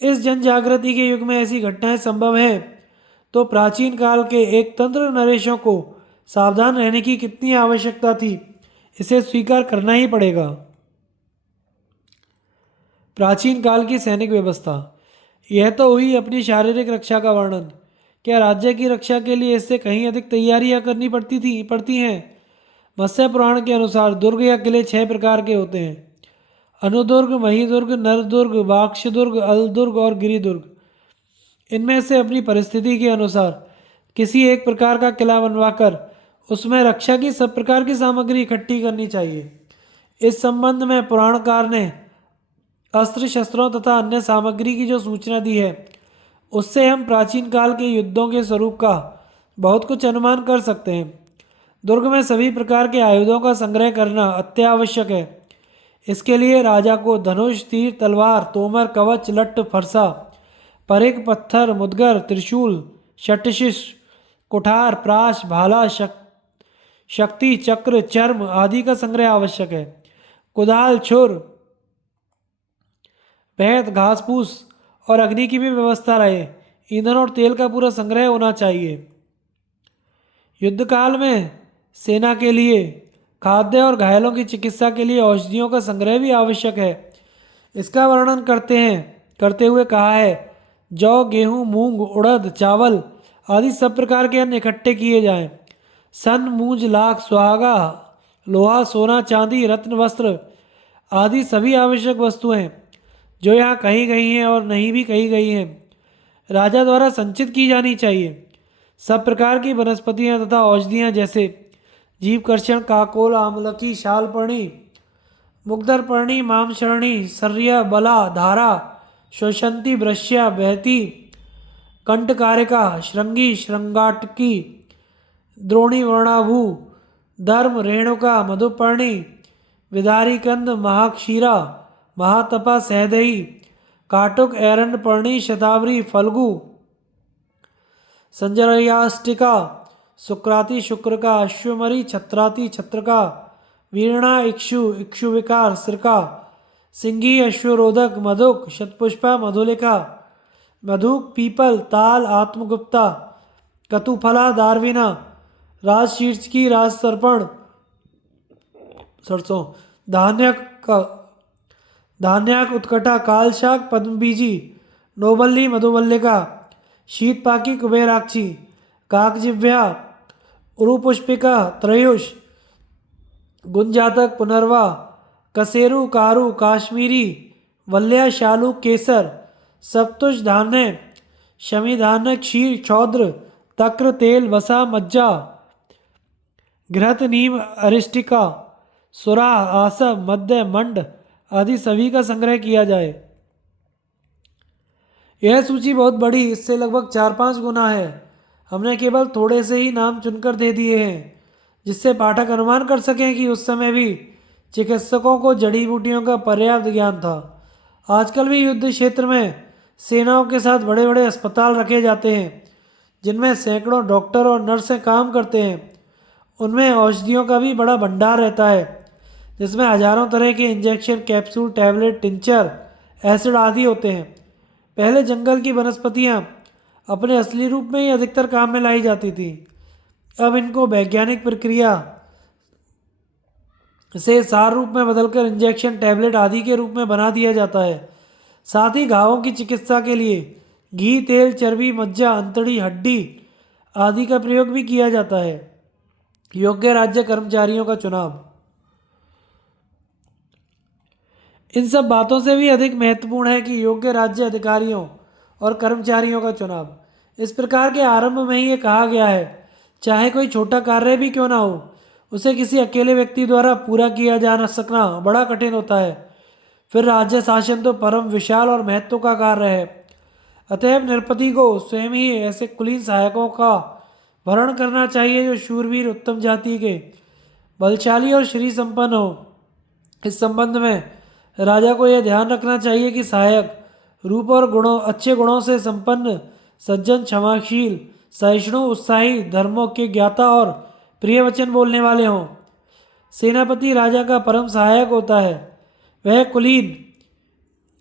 इस जन जागृति के युग में ऐसी घटनाएं संभव हैं, तो प्राचीन काल के एक तंत्र नरेशों को सावधान रहने की कितनी आवश्यकता थी, इसे स्वीकार करना ही पड़ेगा। प्राचीन काल की सैनिक व्यवस्था। यह तो हुई अपनी शारीरिक रक्षा का वर्णन। क्या राज्य की रक्षा के लिए इससे कहीं अधिक तैयारियां करनी पड़ती हैं? मत्स्य पुराण के अनुसार दुर्ग या किले 6 प्रकार के होते हैं: अनुदुर्ग, महिदुर्ग, नरदुर्ग, वाक्षदुर्ग, अलदुर्ग और गिरिदुर्ग। इनमें से अपनी परिस्थिति के अनुसार किसी एक प्रकार का किला बनवाकर उसमें रक्षा की सब प्रकार की सामग्री इकट्ठी करनी चाहिए। इस संबंध में पुराणकार ने अस्त्र शस्त्रों तथा अन्य सामग्री की जो सूचना दी है, उससे हम प्राचीन काल के युद्धों के स्वरूप का बहुत कुछ अनुमान कर सकते हैं। दुर्ग में सभी प्रकार के आयुधों का संग्रह करना अत्यावश्यक है। इसके लिए राजा को धनुष, तीर, तलवार, तोमर, कवच, लट्ठ, फरसा, परिघ, पत्थर, मुदगर, त्रिशूल, शतशिष, कुठार, प्राश, भाला, शक्ति, चक्र, चर्म आदि का संग्रह आवश्यक है। कुदाल, छुर, भैंत, घास फूस और अग्नि की भी व्यवस्था रहे। ईंधन और तेल का पूरा संग्रह होना चाहिए। युद्ध काल में सेना के लिए खाद्य और घायलों की चिकित्सा के लिए औषधियों का संग्रह भी आवश्यक है। इसका वर्णन करते हुए कहा है: जौ, गेहूँ, मूंग, उड़द, चावल आदि सब प्रकार के अन्न इकट्ठे किए जाएं। सन, मूंज, लाख, सुहागा, लोहा, सोना, चांदी, रत्न, वस्त्र आदि सभी आवश्यक वस्तुएं जो यहाँ कही गई हैं और नहीं भी कही गई हैं, राजा द्वारा संचित की जानी चाहिए। सब प्रकार की वनस्पतियाँ तथा औषधियाँ जैसे जीवकर्षण, काकोल, आमलकी, शालपर्णी, मुग्धरपर्णी, मामशरणी, सर्या, बला, धारा, श्वसंती, वृश्या, बहती, कंटकारिका, श्रृंगी, श्रृंगाटकी, द्रोणी, वर्णाभू, धर्म, रेणुका, मधुपर्णी, विदारीकंद, महाक्षीरा, महातपा, सहदई, काटुक, एरंडपर्णी, शतावरी, फल्गु, संजरयाष्टिका, सुक्राति, शुक्रका, अश्वमरी, छत्राति, छत्रका, वीरणा, इक्षुविकार, सिरका, सिंगी, अश्वरोधक, मधुक, शतपुष्पा, मधुलिका, मधुक, पीपल, ताल, आत्मगुप्ता, कतुफला, दार्विना, राजशीर्षकी, राजसर्पण, सरसों, धान्यक, उत्कटा, कालशाक, पद्मबीजी, नोबल्ली, मधुमल्लिका, शीतपाकी, कुबेराक्षी, काकजिह्वा, उरुपुष्पिका, त्रयुष, गुंजातक, पुनर्वा, कसेरु, कारू, काश्मीरी, वल्या, शालू, केसर, सप्तुष, धान्य, शमी धान्य, क्षीर, क्षौद्र, तक्र, तेल, वसा, मज्जा, घृत, नीम, अरिष्टिका, सुरा, आसव, मध्य, मंड आदि सभी का संग्रह किया जाए। यह सूची बहुत बड़ी, इससे लगभग 4-5 गुना है। हमने केवल थोड़े से ही नाम चुनकर दे दिए हैं, जिससे पाठक अनुमान कर सकें कि उस समय भी चिकित्सकों को जड़ी बूटियों का पर्याप्त ज्ञान था। आजकल भी युद्ध क्षेत्र में सेनाओं के साथ बड़े बड़े अस्पताल रखे जाते हैं, जिनमें सैकड़ों डॉक्टर और नर्सें काम करते हैं। उनमें औषधियों का भी बड़ा भंडार रहता है, जिसमें हजारों तरह के injection, capsule, tablet, tincture, acid आदि होते हैं। पहले जंगल की वनस्पतियाँ अपने असली रूप में ही अधिकतर काम में लाई जाती थी। अब इनको वैज्ञानिक प्रक्रिया से सार रूप में बदलकर इंजेक्शन, टैबलेट आदि के रूप में बना दिया जाता है। साथ ही घावों की चिकित्सा के लिए घी, तेल, चर्बी, मज्जा, अंतड़ी, हड्डी आदि का प्रयोग भी किया जाता है। योग्य राज्य कर्मचारियों का चुनाव। इन सब बातों से भी अधिक महत्वपूर्ण है कि योग्य राज्य अधिकारियों और कर्मचारियों का चुनाव। इस प्रकार के आरंभ में ही ये कहा गया है, चाहे कोई छोटा कार्य भी क्यों ना हो, उसे किसी अकेले व्यक्ति द्वारा पूरा किया जा न सकना बड़ा कठिन होता है। फिर राज्य शासन तो परम विशाल और महत्व का कार्य है। अतएव नृपति को स्वयं ही ऐसे कुलीन सहायकों का वर्ण करना चाहिए जो शूरवीर, उत्तम जाति के, बलशाली और श्री संपन्न हो। इस संबंध में राजा को यह ध्यान रखना चाहिए कि सहायक रूप और अच्छे गुणों से संपन्न, सज्जन, क्षमाशील, सहिष्णु, उत्साही, धर्मों के ज्ञाता और प्रिय वचन बोलने वाले हों। सेनापति राजा का परम सहायक होता है। वह कुलीन,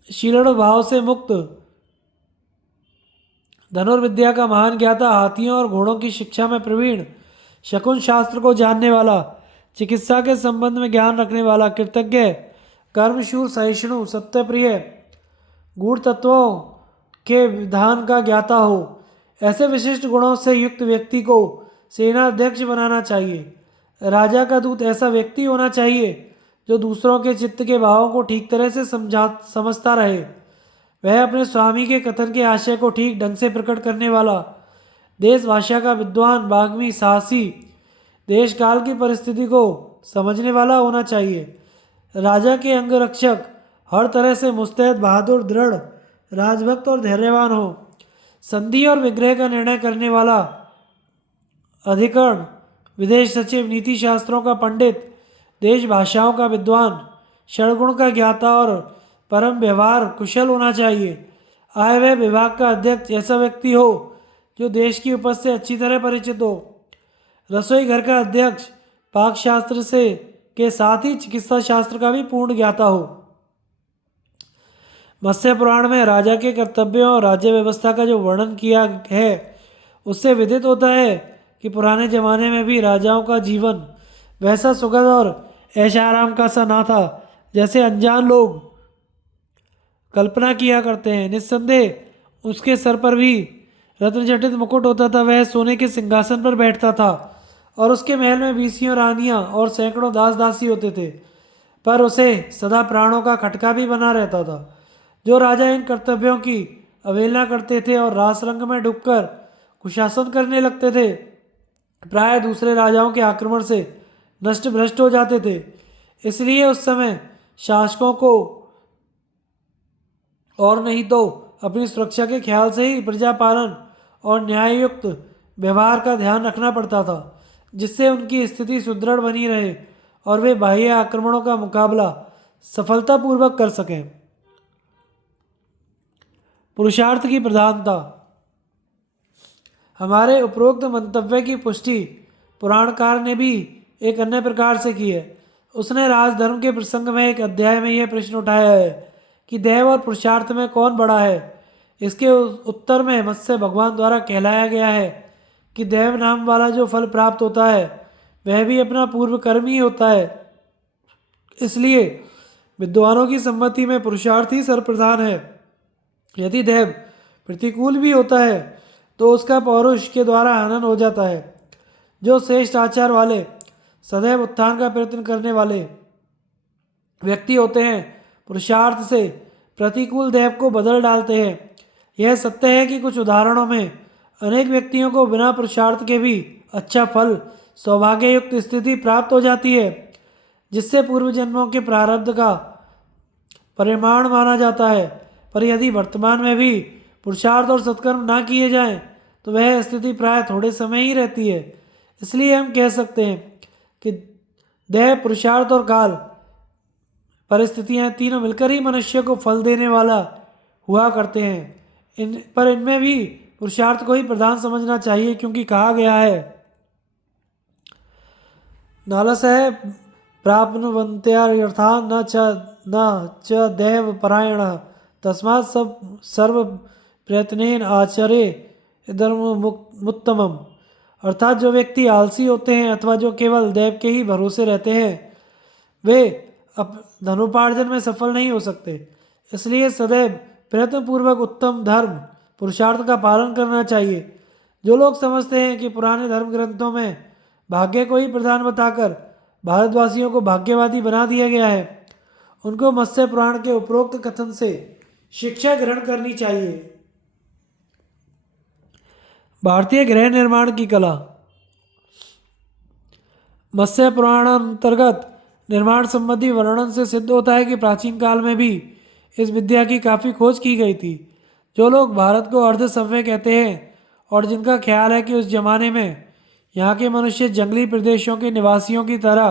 शीर्ण भाव से मुक्त, धनुर्विद्या का महान ज्ञाता, हाथियों और घोड़ों की शिक्षा में प्रवीण, शकुन शास्त्र को जानने वाला, चिकित्सा के संबंध में ज्ञान रखने वाला, कृतज्ञ, कर्मशूर, सहिष्णु, सत्यप्रिय, गूढ़ तत्वों के विधान का ज्ञाता हो। ऐसे विशिष्ट गुणों से युक्त व्यक्ति को सेना अध्यक्ष बनाना चाहिए। राजा का दूत ऐसा व्यक्ति होना चाहिए जो दूसरों के चित्त के भावों को ठीक तरह से समझता रहे। वह अपने स्वामी के कथन के आशय को ठीक ढंग से प्रकट करने वाला, देश भाषा का विद्वान, बाग्मी, साहसी, देश काल की परिस्थिति को समझने वाला होना चाहिए। राजा के अंगरक्षक हर तरह से मुस्तैद, बहादुर, दृढ़, राजभक्त और धैर्यवान हो। संधि और विग्रह का निर्णय करने वाला अधिकरण, विदेश सचिव, नीति शास्त्रों का पंडित, देश भाषाओं का विद्वान, षडगुण का ज्ञाता और परम व्यवहार कुशल होना चाहिए। आय व्यय विभाग का अध्यक्ष ऐसा व्यक्ति हो जो देश की उपज से अच्छी तरह परिचित हो। रसोई घर का अध्यक्ष पाक शास्त्र से के साथ ही चिकित्सा शास्त्र का भी पूर्ण ज्ञाता हो। मत्स्य पुराण में राजा के कर्तव्यों और राज्य व्यवस्था का जो वर्णन किया है, उससे विदित होता है कि पुराने जमाने में भी राजाओं का जीवन वैसा सुखद और ऐशाराम का सा ना था जैसे अनजान लोग कल्पना किया करते हैं। निस्संदेह उसके सर पर भी रत्नजटित मुकुट होता था। वह सोने के सिंहासन पर बैठता था और उसके महल में 20 रानियां और सैकड़ों दास दासी होते थे, पर उसे सदा प्राणों का खटका भी बना रहता था। जो राजा इन कर्तव्यों की अवहेलना करते थे और रासरंग में डूबकर कुशासन करने लगते थे, प्राय दूसरे राजाओं के आक्रमण से नष्ट भ्रष्ट हो जाते थे। इसलिए उस समय शासकों को और नहीं तो अपनी सुरक्षा के ख्याल से ही प्रजा पालन और न्याययुक्त व्यवहार का ध्यान रखना पड़ता था, जिससे उनकी स्थिति सुदृढ़ बनी रहे और वे बाह्य आक्रमणों का मुकाबला सफलतापूर्वक कर सकें। पुरुषार्थ की प्रधानता। हमारे उपरोक्त मंतव्य की पुष्टि पुराणकार ने भी एक अन्य प्रकार से की है। उसने राजधर्म के प्रसंग में एक अध्याय में यह प्रश्न उठाया है कि दैव और पुरुषार्थ में कौन बड़ा है। इसके उत्तर में मत्स्य भगवान द्वारा कहलाया गया है कि दैव नाम वाला जो फल प्राप्त होता है वह भी अपना पूर्व कर्म ही होता है। इसलिए विद्वानों की सम्मति में पुरुषार्थ ही सर्वप्रधान है। यदि दैव प्रतिकूल भी होता है तो उसका पौरुष के द्वारा हनन हो जाता है। जो श्रेष्ठ आचार वाले, सदैव उत्थान का प्रयत्न करने वाले व्यक्ति होते हैं, पुरुषार्थ से प्रतिकूल दैव को बदल डालते हैं। यह सत्य है कि कुछ उदाहरणों में अनेक व्यक्तियों को बिना पुरुषार्थ के भी अच्छा फल, सौभाग्ययुक्त स्थिति प्राप्त हो जाती है, जिससे पूर्व जन्मों के प्रारब्ध का परिमाण माना जाता है। पर यदि वर्तमान में भी पुरुषार्थ और सत्कर्म ना किए जाएं, तो वह स्थिति प्राय थोड़े समय ही रहती है। इसलिए हम कह सकते हैं कि देह, पुरुषार्थ और काल, परिस्थितियां तीनों मिलकर ही मनुष्य को फल देने वाला हुआ करते हैं। इनमें भी पुरुषार्थ को ही प्रधान समझना चाहिए, क्योंकि कहा गया है, नालसः प्राप्नुवन्त्यर्थान् न च दैव परायणः तस्मात् सर्व प्रयत्नेन आचरे धर्ममुत्तमम्। अर्थात जो व्यक्ति आलसी होते हैं अथवा जो केवल दैव के ही भरोसे रहते हैं, वे धनोपार्जन में सफल नहीं हो सकते। इसलिए सदैव प्रयत्नपूर्वक उत्तम धर्म पुरुषार्थ का पालन करना चाहिए। जो लोग समझते हैं कि पुराने धर्म ग्रंथों में भाग्य को ही प्रधान बताकर भारतवासियों को भाग्यवादी बना दिया गया है, उनको मत्स्य पुराण के उपरोक्त कथन से शिक्षा ग्रहण करनी चाहिए। भारतीय गृह निर्माण की कला। मत्स्य पुराण अंतर्गत निर्माण संबंधी वर्णन से सिद्ध होता है कि प्राचीन काल में भी इस विद्या की काफ़ी खोज की गई थी। जो लोग भारत को अर्ध सभ्य कहते हैं और जिनका ख्याल है कि उस जमाने में यहाँ के मनुष्य जंगली प्रदेशों के निवासियों की तरह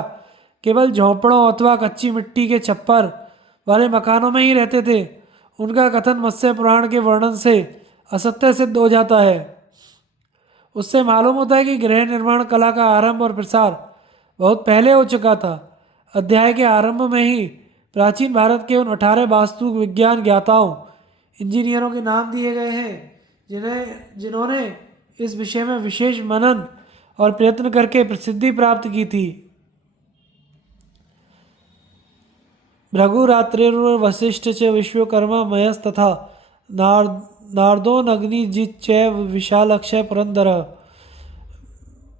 केवल झोंपड़ों अथवा कच्ची मिट्टी के छप्पर वाले मकानों में ही रहते थे, उनका कथन मत्स्य पुराण के वर्णन से असत्य सिद्ध हो जाता है। उससे मालूम होता है कि गृह निर्माण कला का आरंभ और प्रसार बहुत पहले हो चुका था। अध्याय के आरंभ में ही प्राचीन भारत के उन 18 वास्तु विज्ञान ज्ञाताओं, इंजीनियरों के नाम दिए गए हैं जिन्होंने इस विषय में विशेष मनन और प्रयत्न करके प्रसिद्धि प्राप्त की थी। भृगुरात्रिर्वसिष्ठ च विश्वकर्मा मयस्तथा नारदोऽग्निजिच्चैव विशालक्षय पुरंदरः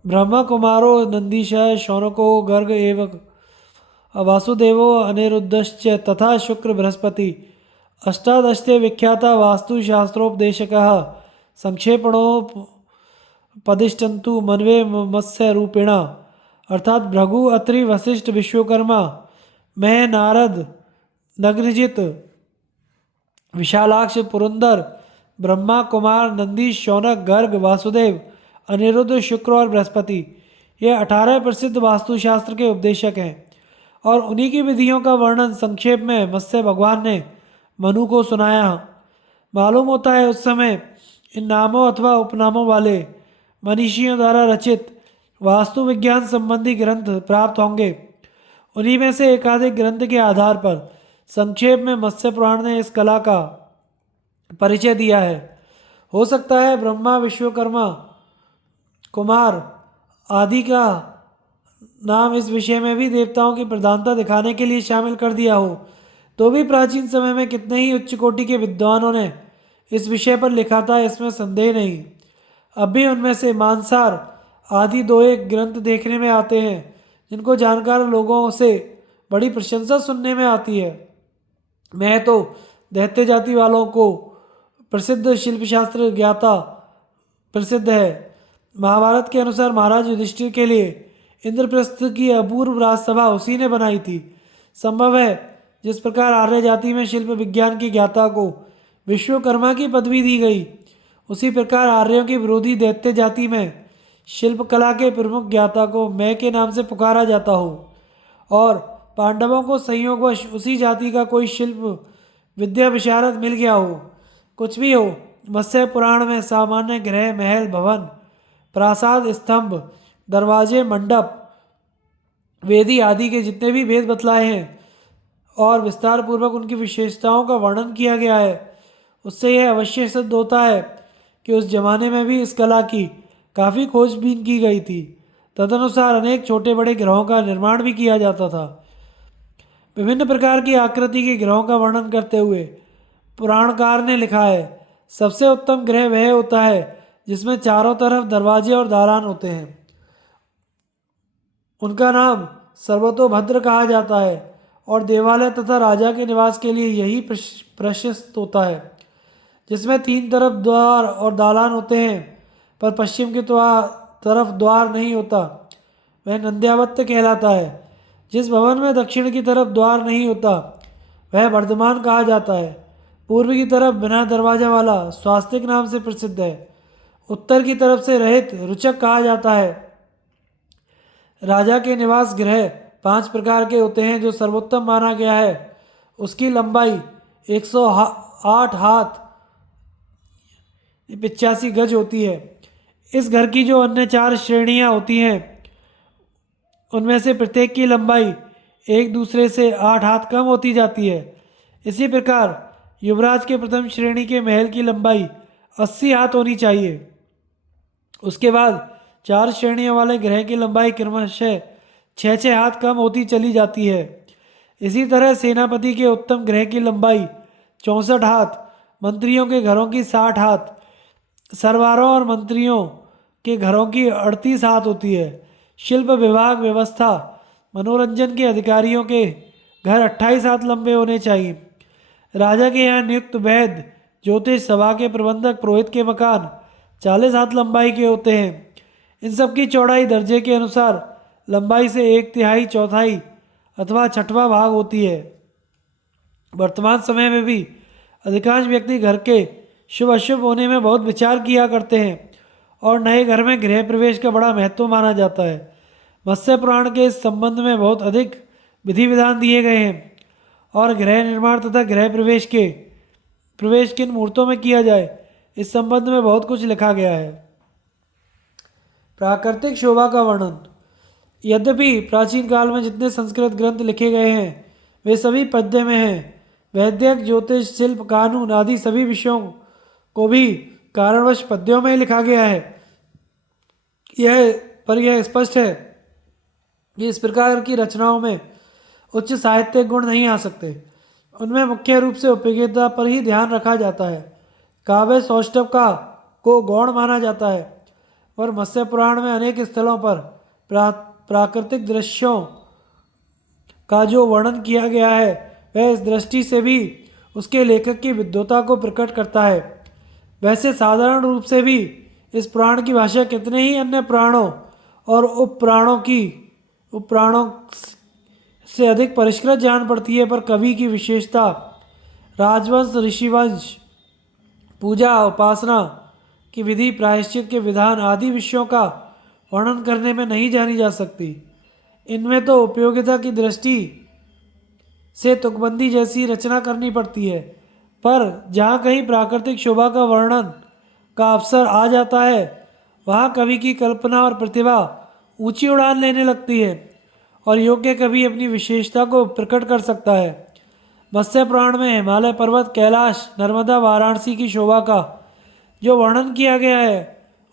ब्रह्म कुमारो नंदीशः शौनको गर्ग एव वासुदेवो अनिरुद्धश्च तथा शुक्र बृहस्पति अष्टादशते विख्याता वास्तुशास्त्रोपदेशकः संक्षेपणोपदिष्टन्तु मनवे मत्स्य रूपेण। अर्थात भृगु, अत्रि, वशिष्ठ, विश्वकर्मा, मैं, नारद, नग्नजित, विशालाक्ष, पुरंदर, ब्रह्मा, कुमार, नंदी, शौनक, गर्ग, वासुदेव, अनिरुद्ध, शुक्र और बृहस्पति, ये 18 प्रसिद्ध वास्तुशास्त्र के उपदेशक हैं और उन्हीं की विधियों का वर्णन संक्षेप में मत्स्य भगवान ने मनु को सुनाया। मालूम होता है उस समय इन नामों अथवा उपनामों वाले मनीषियों द्वारा रचित वास्तु विज्ञान संबंधी ग्रंथ प्राप्त होंगे। उन्हीं में से एकाधिक ग्रंथ के आधार पर संक्षेप में मत्स्य पुराण ने इस कला का परिचय दिया है। हो सकता है ब्रह्मा, विश्वकर्मा, कुमार आदि का नाम इस विषय में भी देवताओं की प्रधानता दिखाने के लिए शामिल कर दिया हो, तो भी प्राचीन समय में कितने ही उच्च कोटि के विद्वानों ने इस विषय पर लिखा था, इसमें संदेह नहीं। अब भी उनमें से मानसार आदि 2-1 ग्रंथ देखने में आते हैं जिनको जानकार लोगों से बड़ी प्रशंसा सुनने में आती है। मैं तो दैत्य जाति वालों को प्रसिद्ध शिल्पशास्त्र ज्ञाता प्रसिद्ध है। महाभारत के अनुसार महाराज युधिष्ठिर के लिए इंद्रप्रस्थ की अपूर्व राजसभा उसी ने बनाई थी। संभव है जिस प्रकार आर्य जाति में शिल्प विज्ञान की ज्ञाता को विश्वकर्मा की पदवी दी गई, उसी प्रकार आर्यों की विरोधी दैत्य जाति में शिल्प कला के प्रमुख ज्ञाता को मैं के नाम से पुकारा जाता हो और पांडवों को संयोगवश उसी जाति का कोई शिल्प विद्या विशारद मिल गया हो। कुछ भी हो, मत्स्य पुराण में सामान्य गृह, महल, भवन, प्रासाद, स्तंभ, दरवाजे, मंडप, वेदी आदि के जितने भी भेद बतलाए हैं और विस्तार पूर्वक उनकी विशेषताओं का वर्णन किया गया है, उससे यह अवश्य सिद्ध होता है कि उस जमाने में भी इस कला की काफ़ी खोजबीन की गई थी। तदनुसार अनेक छोटे बड़े ग्रहों का निर्माण भी किया जाता था। विभिन्न प्रकार की आकृति के ग्रहों का वर्णन करते हुए पुराणकार ने लिखा है, सबसे उत्तम ग्रह वह होता है जिसमें चारों तरफ दरवाजे और दालान होते हैं। उनका नाम सर्वतोभद्र कहा जाता है और देवालय तथा राजा के निवास के लिए यही प्रशस्त होता है। जिसमें 3 तरफ द्वार और दालान होते हैं पर पश्चिम की तरफ द्वार नहीं होता, वह नंद्यावत्य कहलाता है। जिस भवन में दक्षिण की तरफ द्वार नहीं होता वह वर्धमान कहा जाता है। पूर्व की तरफ बिना दरवाजा वाला स्वास्तिक नाम से प्रसिद्ध है। उत्तर की तरफ से रहित रुचक कहा जाता है। राजा के निवास गृह 5 प्रकार के होते हैं। जो सर्वोत्तम माना गया है उसकी लंबाई 108 हाथ 85 गज होती है। इस घर की जो अन्य 4 श्रेणियां होती हैं उनमें से प्रत्येक की लंबाई एक दूसरे से 8 हाथ कम होती जाती है। इसी प्रकार युवराज के प्रथम श्रेणी के महल की लंबाई 80 हाथ होनी चाहिए। उसके बाद 4 श्रेणियों वाले ग्रह की लंबाई क्रमशः 6-6 हाथ कम होती चली जाती है। इसी तरह सेनापति के उत्तम ग्रह की लंबाई 64 हाथ, मंत्रियों के घरों की 60 हाथ, सरवारों और मंत्रियों के घरों की 38 हाथ होती है। शिल्प विभाग व्यवस्था मनोरंजन के अधिकारियों के घर 28 हाथ लंबे होने चाहिए। राजा के यहाँ नियुक्त वैद्य ज्योतिष सभा के प्रबंधक पुरोहित के मकान 40 हाथ लंबाई के होते हैं। इन सब की चौड़ाई दर्जे के अनुसार लंबाई से 1/3 चौथाई अथवा 6वां भाग होती है। वर्तमान समय में भी अधिकांश व्यक्ति घर के शुभ अशुभ होने में बहुत विचार किया करते हैं और नए घर में गृह प्रवेश का बड़ा महत्व माना जाता है। मत्स्य पुराण के इस संबंध में बहुत अधिक विधि विधान दिए गए हैं और गृह निर्माण तथा गृह प्रवेश किन मुहूर्तों में किया जाए इस संबंध में बहुत कुछ लिखा गया है। प्राकृतिक शोभा का वर्णन। यद्यपि प्राचीन काल में जितने संस्कृत ग्रंथ लिखे गए हैं वे सभी पद्य में हैं। वैदिक ज्योतिष शिल्प कानून आदि सभी विषयों को भी कारणवश पद्यों में लिखा गया है। यह स्पष्ट है कि इस प्रकार की रचनाओं में उच्च साहित्यिक गुण नहीं आ सकते। उनमें मुख्य रूप से उपयोगिता पर ही ध्यान रखा जाता है। काव्य सौष्ठव को गौण माना जाता है, पर मत्स्य पुराण में अनेक स्थलों पर प्राकृतिक दृश्यों का जो वर्णन किया गया है वह इस दृष्टि से भी उसके लेखक की विद्वता को प्रकट करता है। वैसे साधारण रूप से भी इस पुराण की भाषा कितने ही अन्य पुराणों और उपपुराणों से अधिक परिष्कृत जान पड़ती है, पर कवि की विशेषता राजवंश, ऋषिवंश, पूजा उपासना की विधि, प्रायश्चित के विधान आदि विषयों का वर्णन करने में नहीं जानी जा सकती। इनमें तो उपयोगिता की दृष्टि से तुकबंदी जैसी रचना करनी पड़ती है, पर जहाँ कहीं प्राकृतिक शोभा का वर्णन का अवसर आ जाता है वहाँ कवि की कल्पना और प्रतिभा ऊंची उड़ान लेने लगती है और योग्य कवि अपनी विशेषता को प्रकट कर सकता है। मत्स्य पुराण में हिमालय पर्वत, कैलाश, नर्मदा, वाराणसी की शोभा का जो वर्णन किया गया है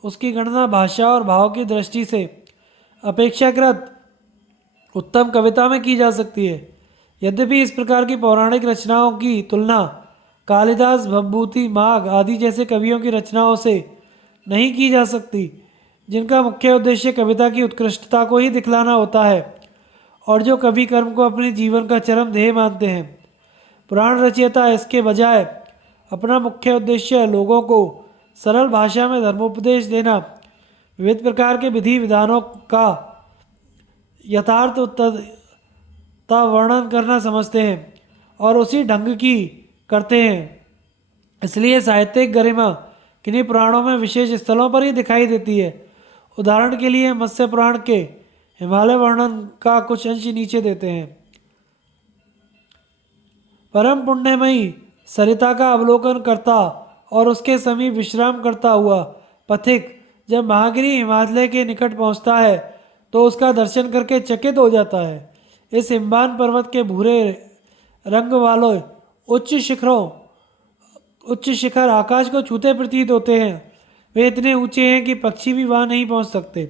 उसकी गणना भाषा और भाव की दृष्टि से अपेक्षाकृत उत्तम कविता में की जा सकती है। यद्यपि इस प्रकार की पौराणिक रचनाओं की तुलना कालिदास, भवभूति, माघ आदि जैसे कवियों की रचनाओं से नहीं की जा सकती, जिनका मुख्य उद्देश्य कविता की उत्कृष्टता को ही दिखलाना होता है और जो कवि कर्म को अपने जीवन का चरम ध्येय मानते हैं। पुराण रचयिता इसके बजाय अपना मुख्य उद्देश्य लोगों को सरल भाषा में धर्मोपदेश देना, विविध प्रकार के विधि विधानों का यथार्थता वर्णन करना समझते हैं और उसी ढंग की करते हैं। इसलिए साहित्यिक गरिमा किन्हीं पुराणों में विशेष स्थलों पर ही दिखाई देती है। उदाहरण के लिए मत्स्य पुराण के हिमालय वर्णन का कुछ अंश नीचे देते हैं। परम पुण्यमयी सरिता का अवलोकन करता और उसके समीप विश्राम करता हुआ पथिक जब महागिरी हिमालय के निकट पहुंचता है तो उसका दर्शन करके चकित हो जाता है। इस हिमवान पर्वत के भूरे रंग वाले उच्च शिखर आकाश को छूते प्रतीत होते हैं। वे इतने ऊंचे हैं कि पक्षी भी वहाँ नहीं पहुँच सकते।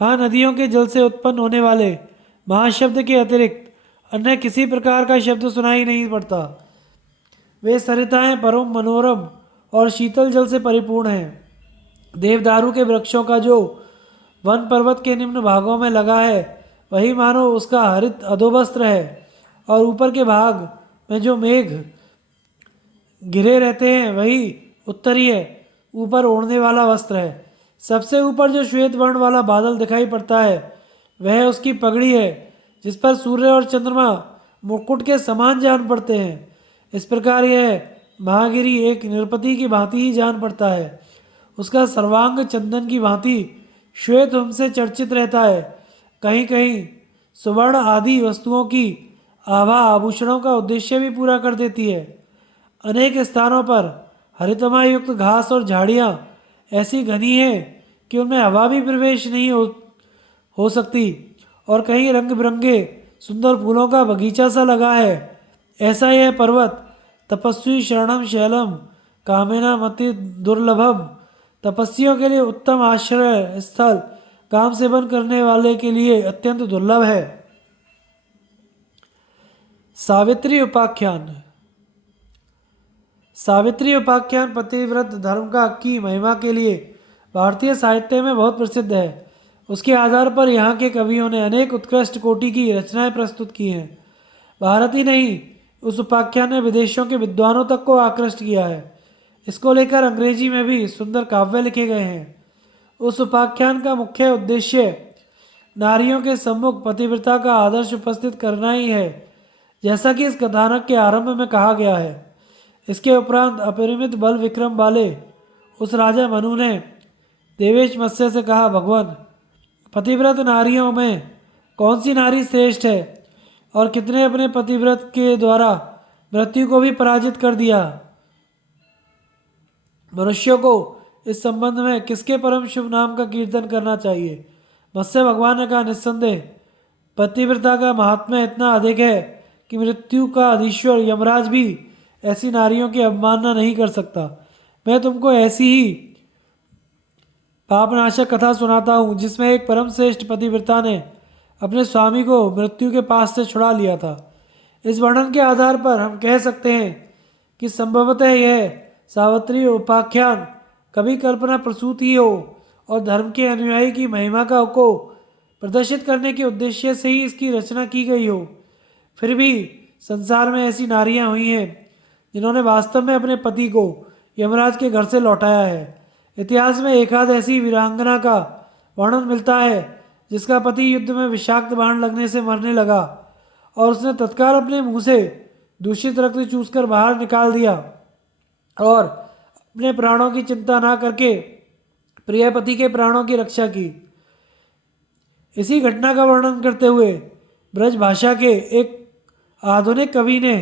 वहाँ नदियों के जल से उत्पन्न होने वाले महाशब्द के अतिरिक्त अन्य किसी प्रकार का शब्द सुनाई नहीं पड़ता। वे सरिताएं परम मनोरम और शीतल जल से परिपूर्ण हैं। देवदारू के वृक्षों का जो वन पर्वत के निम्न भागों में लगा है वही मानो उसका हरित अधोवस्त्र है और ऊपर के भाग में जो मेघ घिरे रहते हैं वही उत्तरीय ऊपर ओढ़ने वाला वस्त्र है। सबसे ऊपर जो श्वेत वर्ण वाला बादल दिखाई पड़ता है वह उसकी पगड़ी है, जिस पर सूर्य और चंद्रमा मुकुट के समान जान पड़ते हैं। इस प्रकार यह महागिरी एक नृपति की भांति ही जान पड़ता है। उसका सर्वांग चंदन की भांति श्वेत हमसे चर्चित रहता है। कहीं कहीं सुवर्ण आदि वस्तुओं की आभा आभूषणों का उद्देश्य भी पूरा कर देती है। अनेक स्थानों पर हरितमा युक्त घास और झाड़ियाँ ऐसी घनी है कि उनमें हवा भी प्रवेश नहीं हो सकती, और कहीं रंग बिरंगे सुंदर फूलों का बगीचा सा लगा है। ऐसा यह पर्वत तपस्वी शरणम शैलम कामेना मति दुर्लभम, तपस्वियों के लिए उत्तम आश्रय स्थल, काम सेवन करने वाले के लिए अत्यंत दुर्लभ है। सावित्री उपाख्यान। सावित्री उपाख्यान पतिव्रत धर्म का की महिमा के लिए भारतीय साहित्य में बहुत प्रसिद्ध है। उसके आधार पर यहाँ के कवियों ने अनेक उत्कृष्ट कोटि की रचनाएं प्रस्तुत की हैं। भारत ही नहीं, उस उपाख्यान ने विदेशों के विद्वानों तक को आकृष्ट किया है। इसको लेकर अंग्रेजी में भी सुंदर काव्य लिखे गए हैं। उस उपाख्यान का मुख्य उद्देश्य नारियों के सम्मुख पतिव्रता का आदर्श उपस्थित करना ही है, जैसा कि इस कथानक के आरंभ में कहा गया है। इसके उपरांत अपरिमित बल विक्रम वाले उस राजा मनु ने देवेश मत्स्य से कहा, भगवान, पतिव्रत नारियों में कौन सी नारी श्रेष्ठ है और कितने अपने पतिव्रत के द्वारा मृत्यु को भी पराजित कर दिया। मनुष्यों को इस संबंध में किसके परम शुभ नाम का कीर्तन करना चाहिए। मत्स्य भगवान ने कहा, निस्संदेह पतिव्रता का महात्म्य इतना अधिक है कि मृत्यु का अधीश्वर यमराज भी ऐसी नारियों की अवमानना नहीं कर सकता। मैं तुमको ऐसी ही पापनाशक कथा सुनाता हूँ जिसमें एक परम श्रेष्ठ पतिव्रता ने अपने स्वामी को मृत्यु के पास से छुड़ा लिया था। इस वर्णन के आधार पर हम कह सकते हैं कि संभवतः यह सावित्री उपाख्यान कभी कल्पना प्रसूत ही हो और धर्म के अनुयायी की महिमा का को प्रदर्शित करने के उद्देश्य से ही इसकी रचना की गई हो। फिर भी संसार में ऐसी नारियां हुई हैं जिन्होंने वास्तव में अपने पति को यमराज के घर से लौटाया है। इतिहास में एकाध ऐसी वीरांगना का वर्णन मिलता है जिसका पति युद्ध में विषाक्त बाण लगने से मरने लगा और उसने तत्काल अपने मुंह से दूषित रक्त चूसकर बाहर निकाल दिया और अपने प्राणों की चिंता ना करके प्रिय पति के प्राणों की रक्षा की। इसी घटना का वर्णन करते हुए ब्रज भाषा के एक आधुनिक कवि ने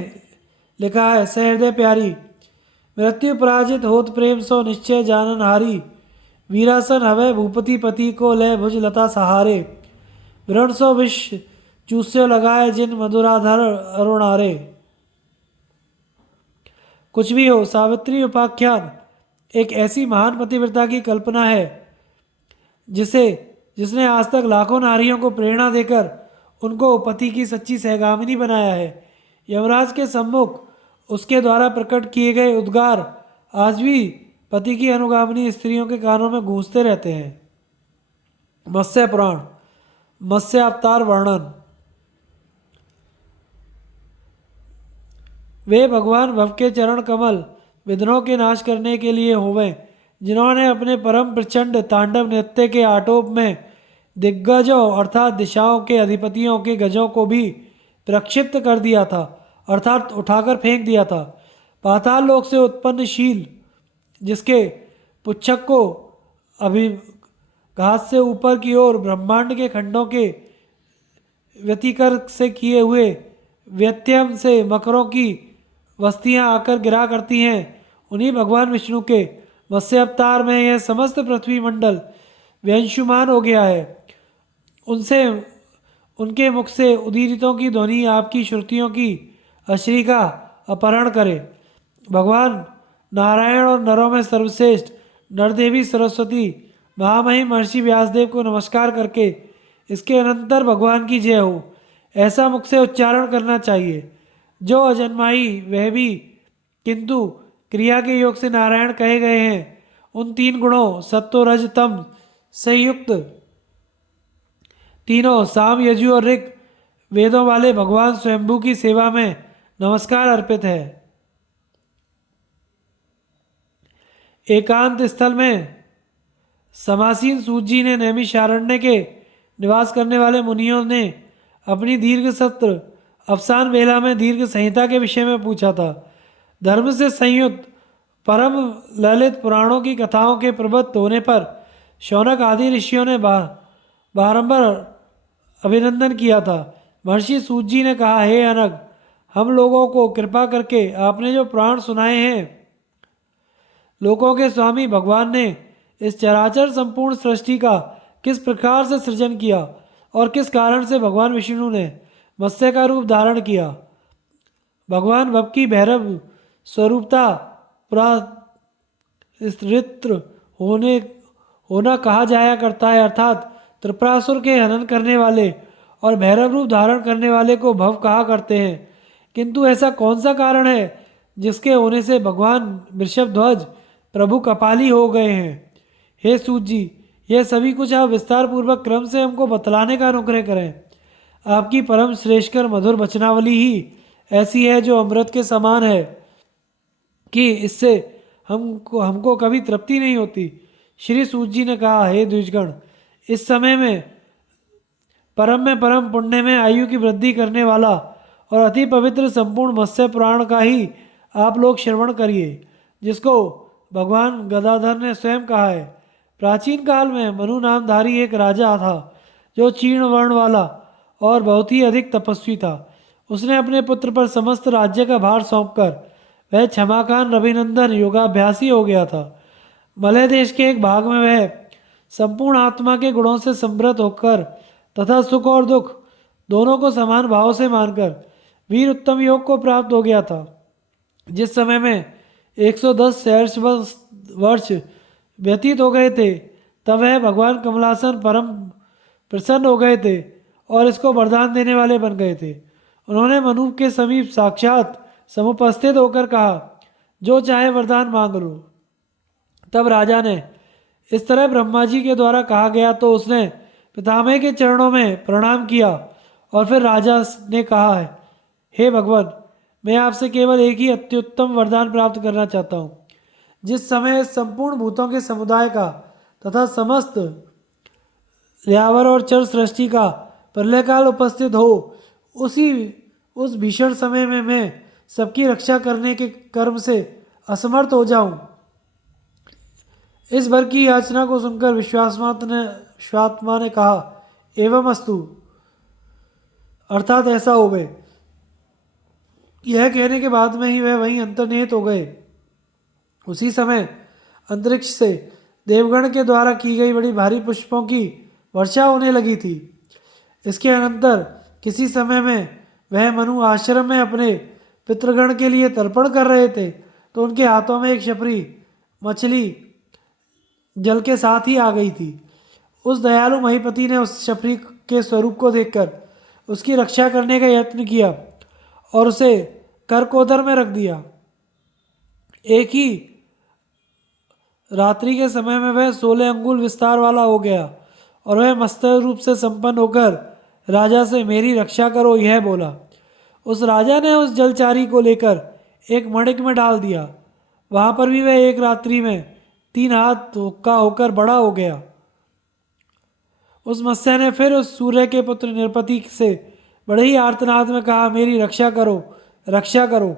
लिखा है, सहृदय प्यारी, मृत्यु पराजित होत प्रेम सो निश्चय जानन हारी, वीरासन हवै भूपति पति को लय भुज लता सहारे, विरण सो विष चूस्यो लगाए जिन मधुराधर अरुणारे। कुछ भी हो, सावित्री उपाख्यान एक ऐसी महान पतिव्रता की कल्पना है जिसने आज तक लाखों नारियों को प्रेरणा देकर उनको पति की सच्ची सहगामिनी बनाया है। यमराज के सम्मुख उसके द्वारा प्रकट किए गए उद्गार आज भी पति की अनुगामिनी स्त्रियों के कानों में गूंजते रहते हैं। मत्स्य पुराण, मत्स्य अवतार वर्णन। वे भगवान भव के चरण कमल विघ्नों के नाश करने के लिए होवें, जिन्होंने अपने परम प्रचंड तांडव नृत्य के आटोप में दिग्गजों अर्थात दिशाओं के अधिपतियों के गजों को भी प्रक्षिप्त कर दिया था, अर्थात उठाकर फेंक दिया था। पाताल लोक से उत्पन्न शील जिसके पुच्छक को अभिघात से ऊपर की ओर ब्रह्मांड के खंडों के व्यतिकर से किए हुए व्यत्यम से मकरों की वस्तियां आकर गिरा करती हैं, उन्हीं भगवान विष्णु के मत्स्य अवतार में यह समस्त पृथ्वी मंडल व्यंशुमान हो गया है। उनके मुख से उदीरितों की ध्वनि आपकी श्रुतियों की अश्री का अपहरण करे। भगवान नारायण और नरों में सर्वश्रेष्ठ नरदेवी सरस्वती महामहिम महर्षि व्यासदेव को नमस्कार करके इसके अनंतर भगवान की जय हो ऐसा मुख से उच्चारण करना चाहिए। जो अजन्माई वह भी किंतु क्रिया के योग से नारायण कहे गए हैं, उन तीन गुणों सत्व रज तम से युक्त तीनों साम यजु और ऋग वेदों वाले भगवान स्वयंभू की सेवा में नमस्कार अर्पित है। एकांत स्थल में समासीन सूत जी ने नैमिषारण्य के निवास करने वाले मुनियों ने अपनी दीर्घ सत्र अवसान वेला में दीर्घ संहिता के विषय में पूछा था। धर्म से संयुक्त परम ललित पुराणों की कथाओं के प्रबुद्ध होने पर शौनक आदि ऋषियों ने बारंबार अभिनंदन किया था। महर्षि सूत जी ने कहा, हे अनग, हम लोगों को कृपा करके आपने जो पुराण सुनाए हैं, लोकों के स्वामी भगवान ने इस चराचर संपूर्ण सृष्टि का किस प्रकार से सृजन किया और किस कारण से भगवान विष्णु ने मत्स्य का रूप धारण किया। भगवान भव की भैरव स्वरूपता पुरास्त्रित्र होना कहा जाया करता है, अर्थात त्रिपुरासुर के हनन करने वाले और भैरव रूप धारण करने वाले को भव कहा करते हैं। किंतु ऐसा कौन सा कारण है जिसके होने से भगवान वृषभध्वज प्रभु कपाली हो गए हैं? हे सूत जी, यह सभी कुछ आप विस्तार पूर्वक क्रम से हमको बतलाने का अनुग्रह करें। आपकी परम श्रेष्ठकर मधुर वचनावली ही ऐसी है जो अमृत के समान है कि इससे हमको कभी तृप्ति नहीं होती। श्री सूत जी ने कहा, हे द्विजगण, इस समय में परम पुण्य में आयु की वृद्धि करने वाला और अति पवित्र संपूर्ण मत्स्य पुराण का ही आप लोग श्रवण करिए, जिसको भगवान गदाधर ने स्वयं कहा है। प्राचीन काल में मनु नामधारी एक राजा था जो चीर्ण वर्ण वाला और बहुत ही अधिक तपस्वी था। उसने अपने पुत्र पर समस्त राज्य का भार सौंपकर वह क्षमाकान रविनंदन योगाभ्यासी हो गया था। मलय देश के एक भाग में वह संपूर्ण आत्मा के गुणों से समृद्ध होकर तथा सुख और दुख दोनों को समान भाव से मानकर वीर उत्तम योग को प्राप्त हो गया था। जिस समय में 110 सहर्ष वर्ष व्यतीत हो गए थे, तब वह भगवान कमलासन परम प्रसन्न हो गए थे और इसको वरदान देने वाले बन गए थे। उन्होंने मनु के समीप साक्षात समुपस्थित होकर कहा, जो चाहे वरदान मांग लो। तब राजा ने इस तरह ब्रह्मा जी के द्वारा कहा गया तो उसने पितामह के चरणों में प्रणाम किया और फिर राजा ने कहा है, हे भगवान, मैं आपसे केवल एक ही अत्युत्तम वरदान प्राप्त करना चाहता हूँ। जिस समय संपूर्ण भूतों के समुदाय का तथा समस्त यावर और चर सृष्टि का प्रलय काल उपस्थित हो, उस भीषण समय में मैं सबकी रक्षा करने के कर्म से असमर्थ हो जाऊं। इस भर की याचना को सुनकर विश्वात्मा ने कहा, एवं अस्तु, अर्थात ऐसा हो गए। यह कहने के बाद में ही वह वहीं अंतर्निहित हो गए। उसी समय अंतरिक्ष से देवगण के द्वारा की गई बड़ी भारी पुष्पों की वर्षा होने लगी थी। इसके अनंतर किसी समय में वह मनु आश्रम में अपने पितृगण के लिए तर्पण कर रहे थे तो उनके हाथों में एक छपरी मछली जल के साथ ही आ गई थी। उस दयालु महीपति ने उस छपरी के स्वरूप को देखकर उसकी रक्षा करने का यत्न किया और उसे करकोदर में रख दिया। एक ही रात्रि के समय में वह 16 अंगुल विस्तार वाला हो गया और वह मस्त रूप से संपन्न होकर राजा से मेरी रक्षा करो यह बोला। उस राजा ने उस जलचारी को लेकर एक मणिक में डाल दिया। वहां पर भी वह एक रात्रि में 3 हाथ का होकर बड़ा हो गया। उस मत्स्य ने फिर उस सूर्य के पुत्र नृपति से बड़े ही आर्तनाद में कहा, मेरी रक्षा करो, रक्षा करो,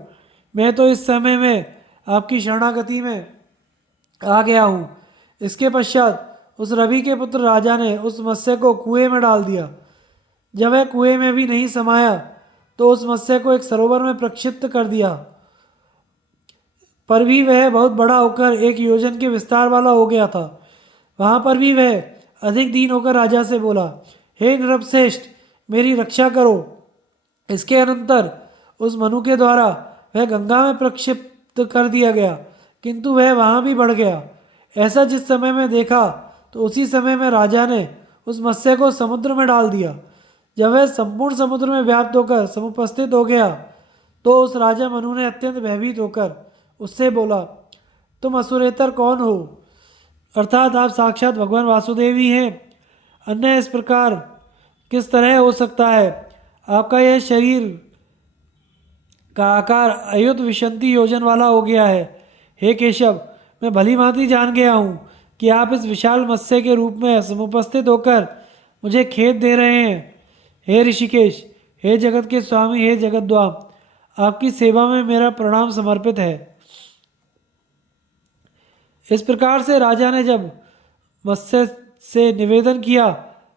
मैं तो इस समय में आपकी शरणागति में आ गया हूँ। इसके पश्चात उस रवि के पुत्र राजा ने उस मत्स्य को कुएं में डाल दिया। जब वह कुएं में भी नहीं समाया तो उस मत्स्य को एक सरोवर में प्रक्षिप्त कर दिया। पर भी वह बहुत बड़ा होकर 1 योजन के विस्तार वाला हो गया था। वहां पर भी वह अधिक दीन होकर राजा से बोला, हे नृपश्रेष्ठ, मेरी रक्षा करो। इसके अनंतर उस मनु के द्वारा वह गंगा में प्रक्षिप्त कर दिया गया, किंतु वह वहां भी बढ़ गया। ऐसा जिस समय में देखा तो उसी समय में राजा ने उस मत्स्य को समुद्र में डाल दिया। जब वह संपूर्ण समुद्र में व्याप्त होकर समुपस्थित हो गया तो उस राजा मनु ने अत्यंत भयभीत होकर उससे बोला, तुम असुरेतर कौन हो? अर्थात आप साक्षात भगवान वासुदेव ही हैं। अन्य इस प्रकार किस तरह हो सकता है? आपका यह शरीर का आकार अयुत विशंति योजन वाला हो गया है। हे केशव, मैं भली भांति जान गया हूँ कि आप इस विशाल मत्स्य के रूप में समुपस्थित होकर मुझे खेद दे रहे हैं। हे ऋषिकेश, हे जगत के स्वामी, हे जगद्वाम, आपकी सेवा में मेरा प्रणाम समर्पित है। इस प्रकार से राजा ने जब मत्स्य से निवेदन किया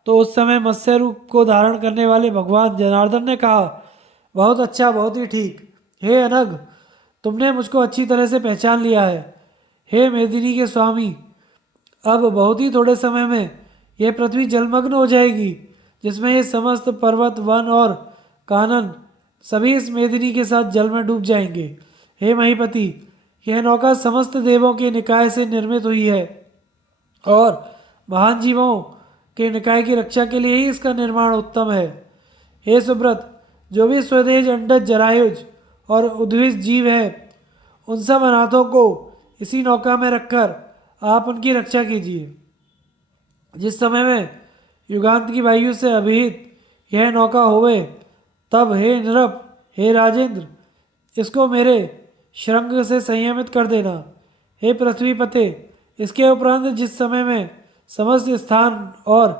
तो उस समय मत्स्य रूप को धारण करने वाले भगवान जनार्दन ने कहा, बहुत अच्छा, बहुत ही ठीक। हे अनग, तुमने मुझको अच्छी तरह से पहचान लिया है। हे मेदिनी के स्वामी, अब बहुत ही थोड़े समय में यह पृथ्वी जलमग्न हो जाएगी, जिसमें ये समस्त पर्वत, वन और कानन सभी इस मेदिनी के साथ जल में डूब जाएंगे। हे महीपति, यह नौका समस्त देवों के निकाय से निर्मित हुई है और महान जीवों के निकाय की रक्षा के लिए ही इसका निर्माण उत्तम है। हे सुब्रत, जो भी स्वदेश, अंडज, जरायुज और उद्भिज जीव हैं, उन सब अनाथों को इसी नौका में रखकर आप उनकी रक्षा कीजिए। जिस समय में युगांत की वायु से अभिहित यह नौका होवे, तब हे नृप, हे राजेंद्र, इसको मेरे श्रृंग से संयमित कर देना। हे पृथ्वीपते, इसके उपरांत जिस समय में समस्त स्थान और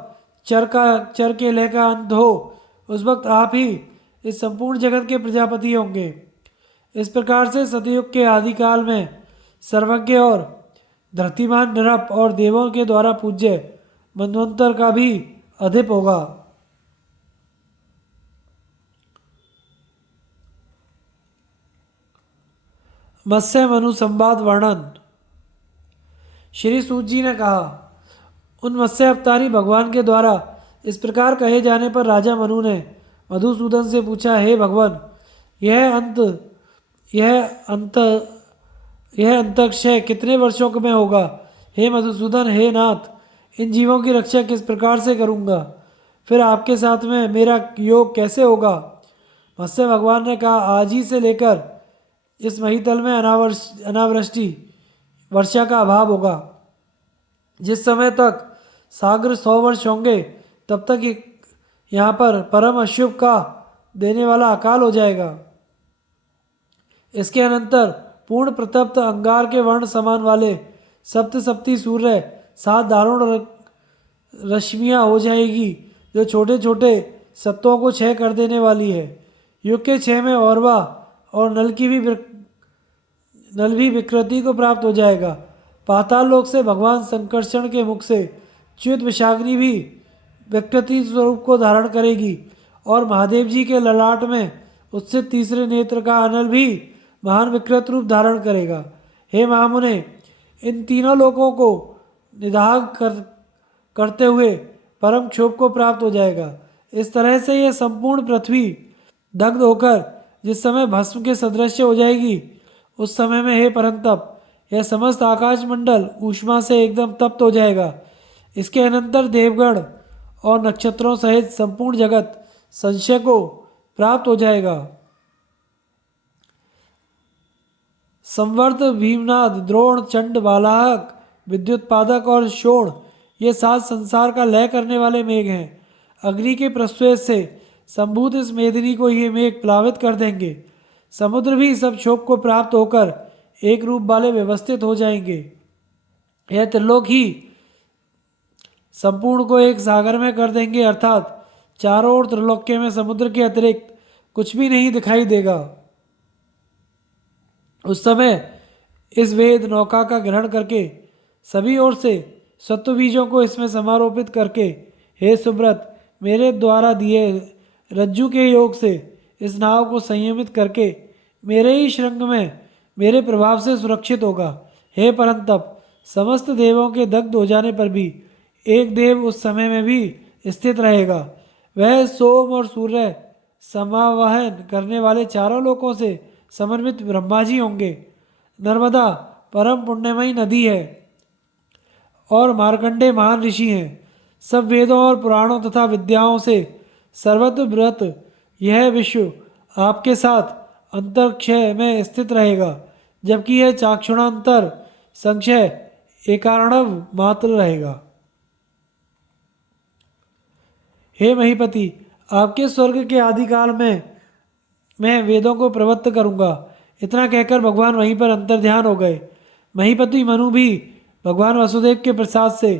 चर के लय का अंत हो, उस वक्त आप ही इस संपूर्ण जगत के प्रजापति होंगे। इस प्रकार से सतयुग के आदिकाल में सर्वज्ञ और धरतीमान नृप और देवों के द्वारा पूज्य मनवंतर का भी अधिप होगा। मत्स्य मनु संवाद वर्णन। श्री सूत जी ने कहा, उन मत्स्य अवतारी भगवान के द्वारा इस प्रकार कहे जाने पर राजा मनु ने मधुसूदन से पूछा, हे भगवान, यह अंत यह अंतरिक्ष कितने वर्षों में होगा? हे मधुसूदन, हे नाथ, इन जीवों की रक्षा किस प्रकार से करूँगा? फिर आपके साथ में मेरा योग कैसे होगा? मत्स्य भगवान ने कहा, आज ही से लेकर इस महीतल में अनावृष्टि वर्षा का अभाव होगा। जिस समय तक सागर 100 वर्ष होंगे, तब तक यहाँ पर परम अशुभ का देने वाला अकाल हो जाएगा। इसके अनंतर पूर्ण प्रतप्त अंगार के वर्ण समान वाले सप्तसप्ती सूर्य 7 दारुण रश्मियाँ हो जाएगी, जो छोटे छोटे सत्वों को क्षय कर देने वाली है। युग के 6 में औरवा और नल भी विकृति को प्राप्त हो जाएगा। पाताल लोक से भगवान संकर्षण के मुख से च्युत विषाग्नि भी विकृति स्वरूप को धारण करेगी और महादेव जी के ललाट में उससे तीसरे नेत्र का अनल भी महान विकृत रूप धारण करेगा। हे महामुने, इन तीनों लोकों को करते हुए परम क्षोभ को प्राप्त हो जाएगा। इस तरह से यह संपूर्ण पृथ्वी दग्ध होकर जिस समय भस्म के सदृश हो जाएगी, उस समय में हे परंतप, यह समस्त आकाश मंडल ऊष्मा से एकदम तप्त हो जाएगा। इसके अनंतर देवगण और नक्षत्रों सहित संपूर्ण जगत संशय को प्राप्त हो जाएगा। संवर्त, भीमनाद, द्रोण, चंड, बालाहक, विद्युत्पादक और शोण, ये 7 संसार का लय करने वाले मेघ हैं। अग्नि के प्रस्वेश से संभूत इस मेदिनी को ये मेघ प्लावित कर देंगे। समुद्र भी सब क्षोभ को प्राप्त होकर एक रूप वाले व्यवस्थित हो जाएंगे। यह त्रिलोक ही संपूर्ण को एक सागर में कर देंगे, अर्थात चारों ओर त्रिलोक्य में समुद्र के अतिरिक्त कुछ भी नहीं दिखाई देगा। उस समय इस वेद नौका का ग्रहण करके सभी ओर से सत्व बीजों को इसमें समारोपित करके, हे सुब्रत, मेरे द्वारा दिए रज्जु के योग से इस नाव को संयमित करके मेरे ही श्रृंग में मेरे प्रभाव से सुरक्षित होगा। हे परंतप, समस्त देवों के दग्ध हो जाने पर भी एक देव उस समय में भी स्थित रहेगा। वह सोम और सूर्य समावहन करने वाले चारों लोकों से समन्वित ब्रह्मा जी होंगे। नर्मदा परम पुण्यमयी नदी है और मार्कंडे महान ऋषि हैं। सब वेदों और पुराणों तथा विद्याओं से सर्वतोव्रत यह विश्व आपके साथ अंतरिक्ष में स्थित रहेगा, जबकि यह चाक्षुणांतर संशय एकारणव मात्र रहेगा। हे महीपति, आपके स्वर्ग के आदिकाल में मैं वेदों को प्रवृत्त करूंगा। इतना कहकर भगवान वहीं पर अंतर्ध्यान हो गए। महीपति मनु भी भगवान वसुदेव के प्रसाद से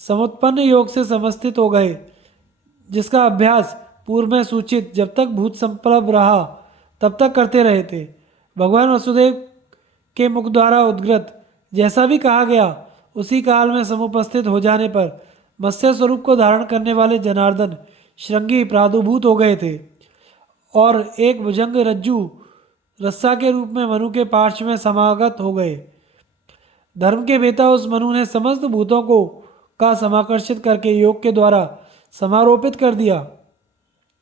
समुत्पन्न योग से समस्थित हो गए, जिसका अभ्यास पूर्व में सूचित जब तक भूत संप्लव रहा तब तक करते रहे थे। भगवान वसुदेव के मुख द्वारा उद्गत जैसा भी कहा गया उसी काल में समुपस्थित हो जाने पर मत्स्य स्वरूप को धारण करने वाले जनार्दन श्रृंगी प्रादुर्भूत हो गए थे और एक भुजंग रज्जु रस्सा के रूप में मनु के पार्श्व में समागत हो गए। धर्म के बेटा उस मनु ने समस्त भूतों को का समाकर्षित करके योग के द्वारा समारोपित कर दिया।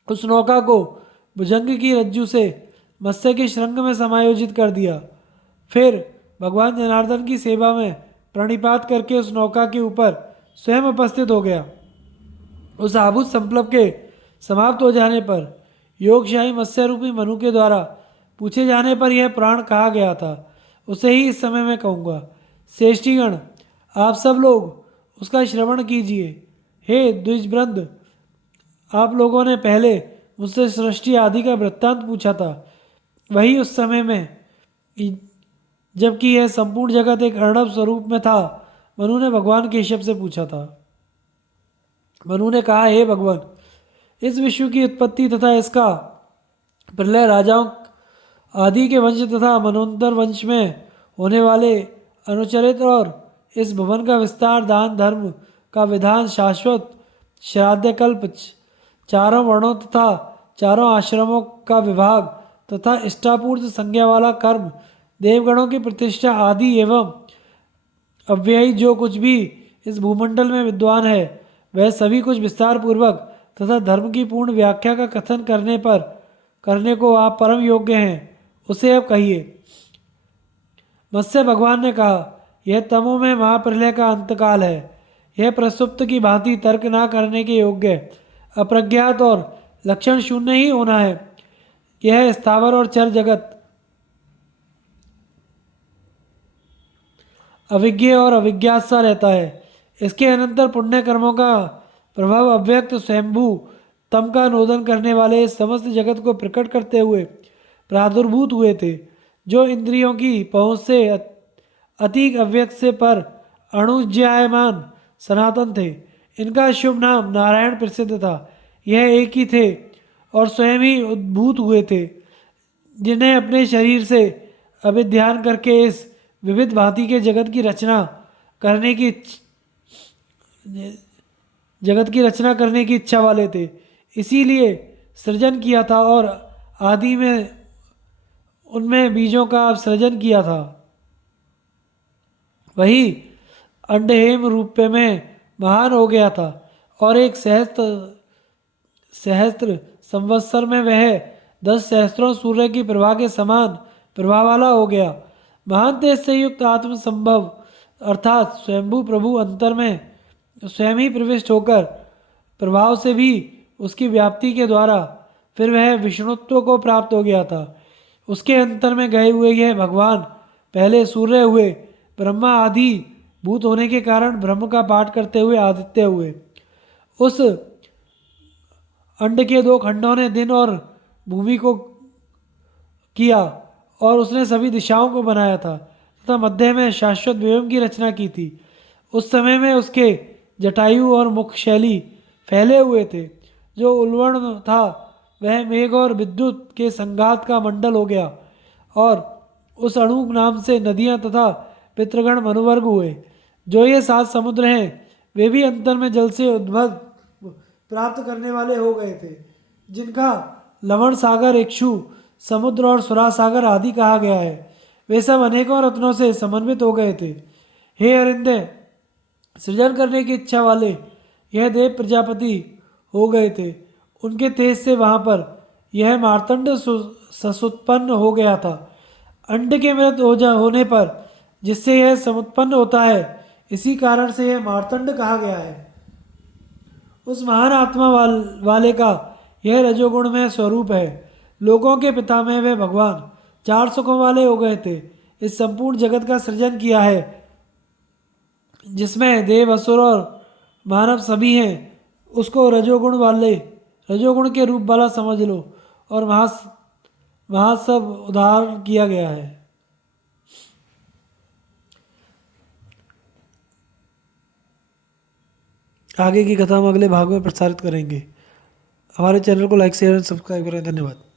उस नौका को भुजंग की रज्जु से मत्स्य के श्रृंग में समायोजित कर दिया। फिर भगवान जनार्दन की सेवा में प्रणिपात करके उस नौका के ऊपर स्वयं उपस्थित हो गया। उस आभूत संप्लव के समाप्त हो जाने पर योगशाही मत्स्य रूपी मनु के द्वारा पूछे जाने पर यह पुराण कहा गया था, उसे ही इस समय मैं कहूँगा। श्रेष्ठीगण, आप सब लोग उसका श्रवण कीजिए। हे द्विजवृंद, आप लोगों ने पहले मुझसे सृष्टि आदि का वृत्तांत पूछा था। वही उस समय में, जबकि यह संपूर्ण जगत एक अर्णव स्वरूप में था, मनु ने भगवान केशव से पूछा था। मनु ने कहा, हे भगवान, इस विश्व की उत्पत्ति तथा इसका प्रलय राजाओं आदि के वंश तथा मनोन्तर वंश में होने वाले अनुचरित और इस भुवन का विस्तार, दान धर्म का विधान, शाश्वत श्राद्धकल्प, चारों वर्णों तथा चारों आश्रमों का विभाग तथा इष्टापूर्त संज्ञा वाला कर्म, देवगणों की प्रतिष्ठा आदि एवं अव्ययी जो कुछ भी इस भूमंडल में विद्वान है, वह सभी कुछ विस्तार पूर्वक तथा धर्म की पूर्ण व्याख्या का कथन करने को आप परम योग्य हैं, उसे अब कहिए। मत्स्य भगवान ने कहा, यह तमो में महाप्रलय का अंतकाल है। यह प्रसुप्त की भांति तर्क ना करने के योग्य, अप्रज्ञात और लक्षण शून्य ही होना है। यह स्थावर और चर जगत अविज्ञ और अविज्ञात सा रहता है। इसके अनंतर पुण्य कर्मों का प्रभाव अव्यक्त स्वयंभू तम का नोदन करने वाले समस्त जगत को प्रकट करते हुए प्रादुर्भूत हुए थे, जो इंद्रियों की पहुँच से अतीक अव्यक्त से पर अणुज्यायमान सनातन थे। इनका शुभ नाम नारायण प्रसिद्ध था। यह एक ही थे और स्वयं ही उद्भूत हुए थे, जिन्हें अपने शरीर से अभिध्यान करके इस विविध भांति के जगत की रचना करने की इच्छा वाले थे। इसीलिए सृजन किया था और आदि में उनमें बीजों का सृजन किया था। वही अंडहेम रूप में महान हो गया था और एक सहस्त्र संवत्सर में वह 10 सहस्त्रों सूर्य की प्रभा के समान प्रभा वाला हो गया। महान तेज से युक्त आत्म संभव अर्थात स्वयंभू प्रभु अंतर में स्वयं ही प्रविष्ट होकर प्रभाव से भी उसकी व्याप्ति के द्वारा फिर वह विष्णुत्व को प्राप्त हो गया था। उसके अंतर में गए हुए यह भगवान पहले सूर्य हुए, ब्रह्मा आदि भूत होने के कारण ब्रह्म का पाठ करते हुए आदित्य हुए। उस अंड के 2 खंडों ने दिन और भूमि को किया और उसने सभी दिशाओं को बनाया था तथा मध्य में शाश्वत व्यवम की रचना की थी। उस समय में उसके जटायु और मुख शैली फैले हुए थे। जो उल्वण था वह मेघ और विद्युत के संघात का मंडल हो गया और उस अणु नाम से नदियां तथा पितृगण मनुवर्ग हुए। जो ये 7 समुद्र हैं वे भी अंतर में जल से उद्भव प्राप्त करने वाले हो गए थे, जिनका लवण सागर, इक्षु समुद्र और सुरा सागर आदि कहा गया है। वे सब अनेकों रत्नों से समन्वित हो गए थे। हे अरिंदे, सृजन करने की इच्छा वाले यह देव प्रजापति हो गए थे। उनके तेज से वहाँ पर यह मार्तंड ससुत्पन्न हो गया था। अंड के मृत होने पर जिससे यह समुत्पन्न होता है, इसी कारण से यह मार्तंड कहा गया है। उस महान आत्मा वाले का यह रजोगुण में स्वरूप है। लोगों के पिता में वे भगवान 4 सुखों वाले हो गए थे। इस संपूर्ण जगत का सृजन किया है, जिसमें देव, असुर और मानव सभी हैं। उसको रजोगुण के रूप वाला समझ लो और वहाँ सब उदाहरण किया गया है। आगे की कथा हम अगले भाग में प्रसारित करेंगे। हमारे चैनल को लाइक, शेयर और सब्सक्राइब करें। धन्यवाद।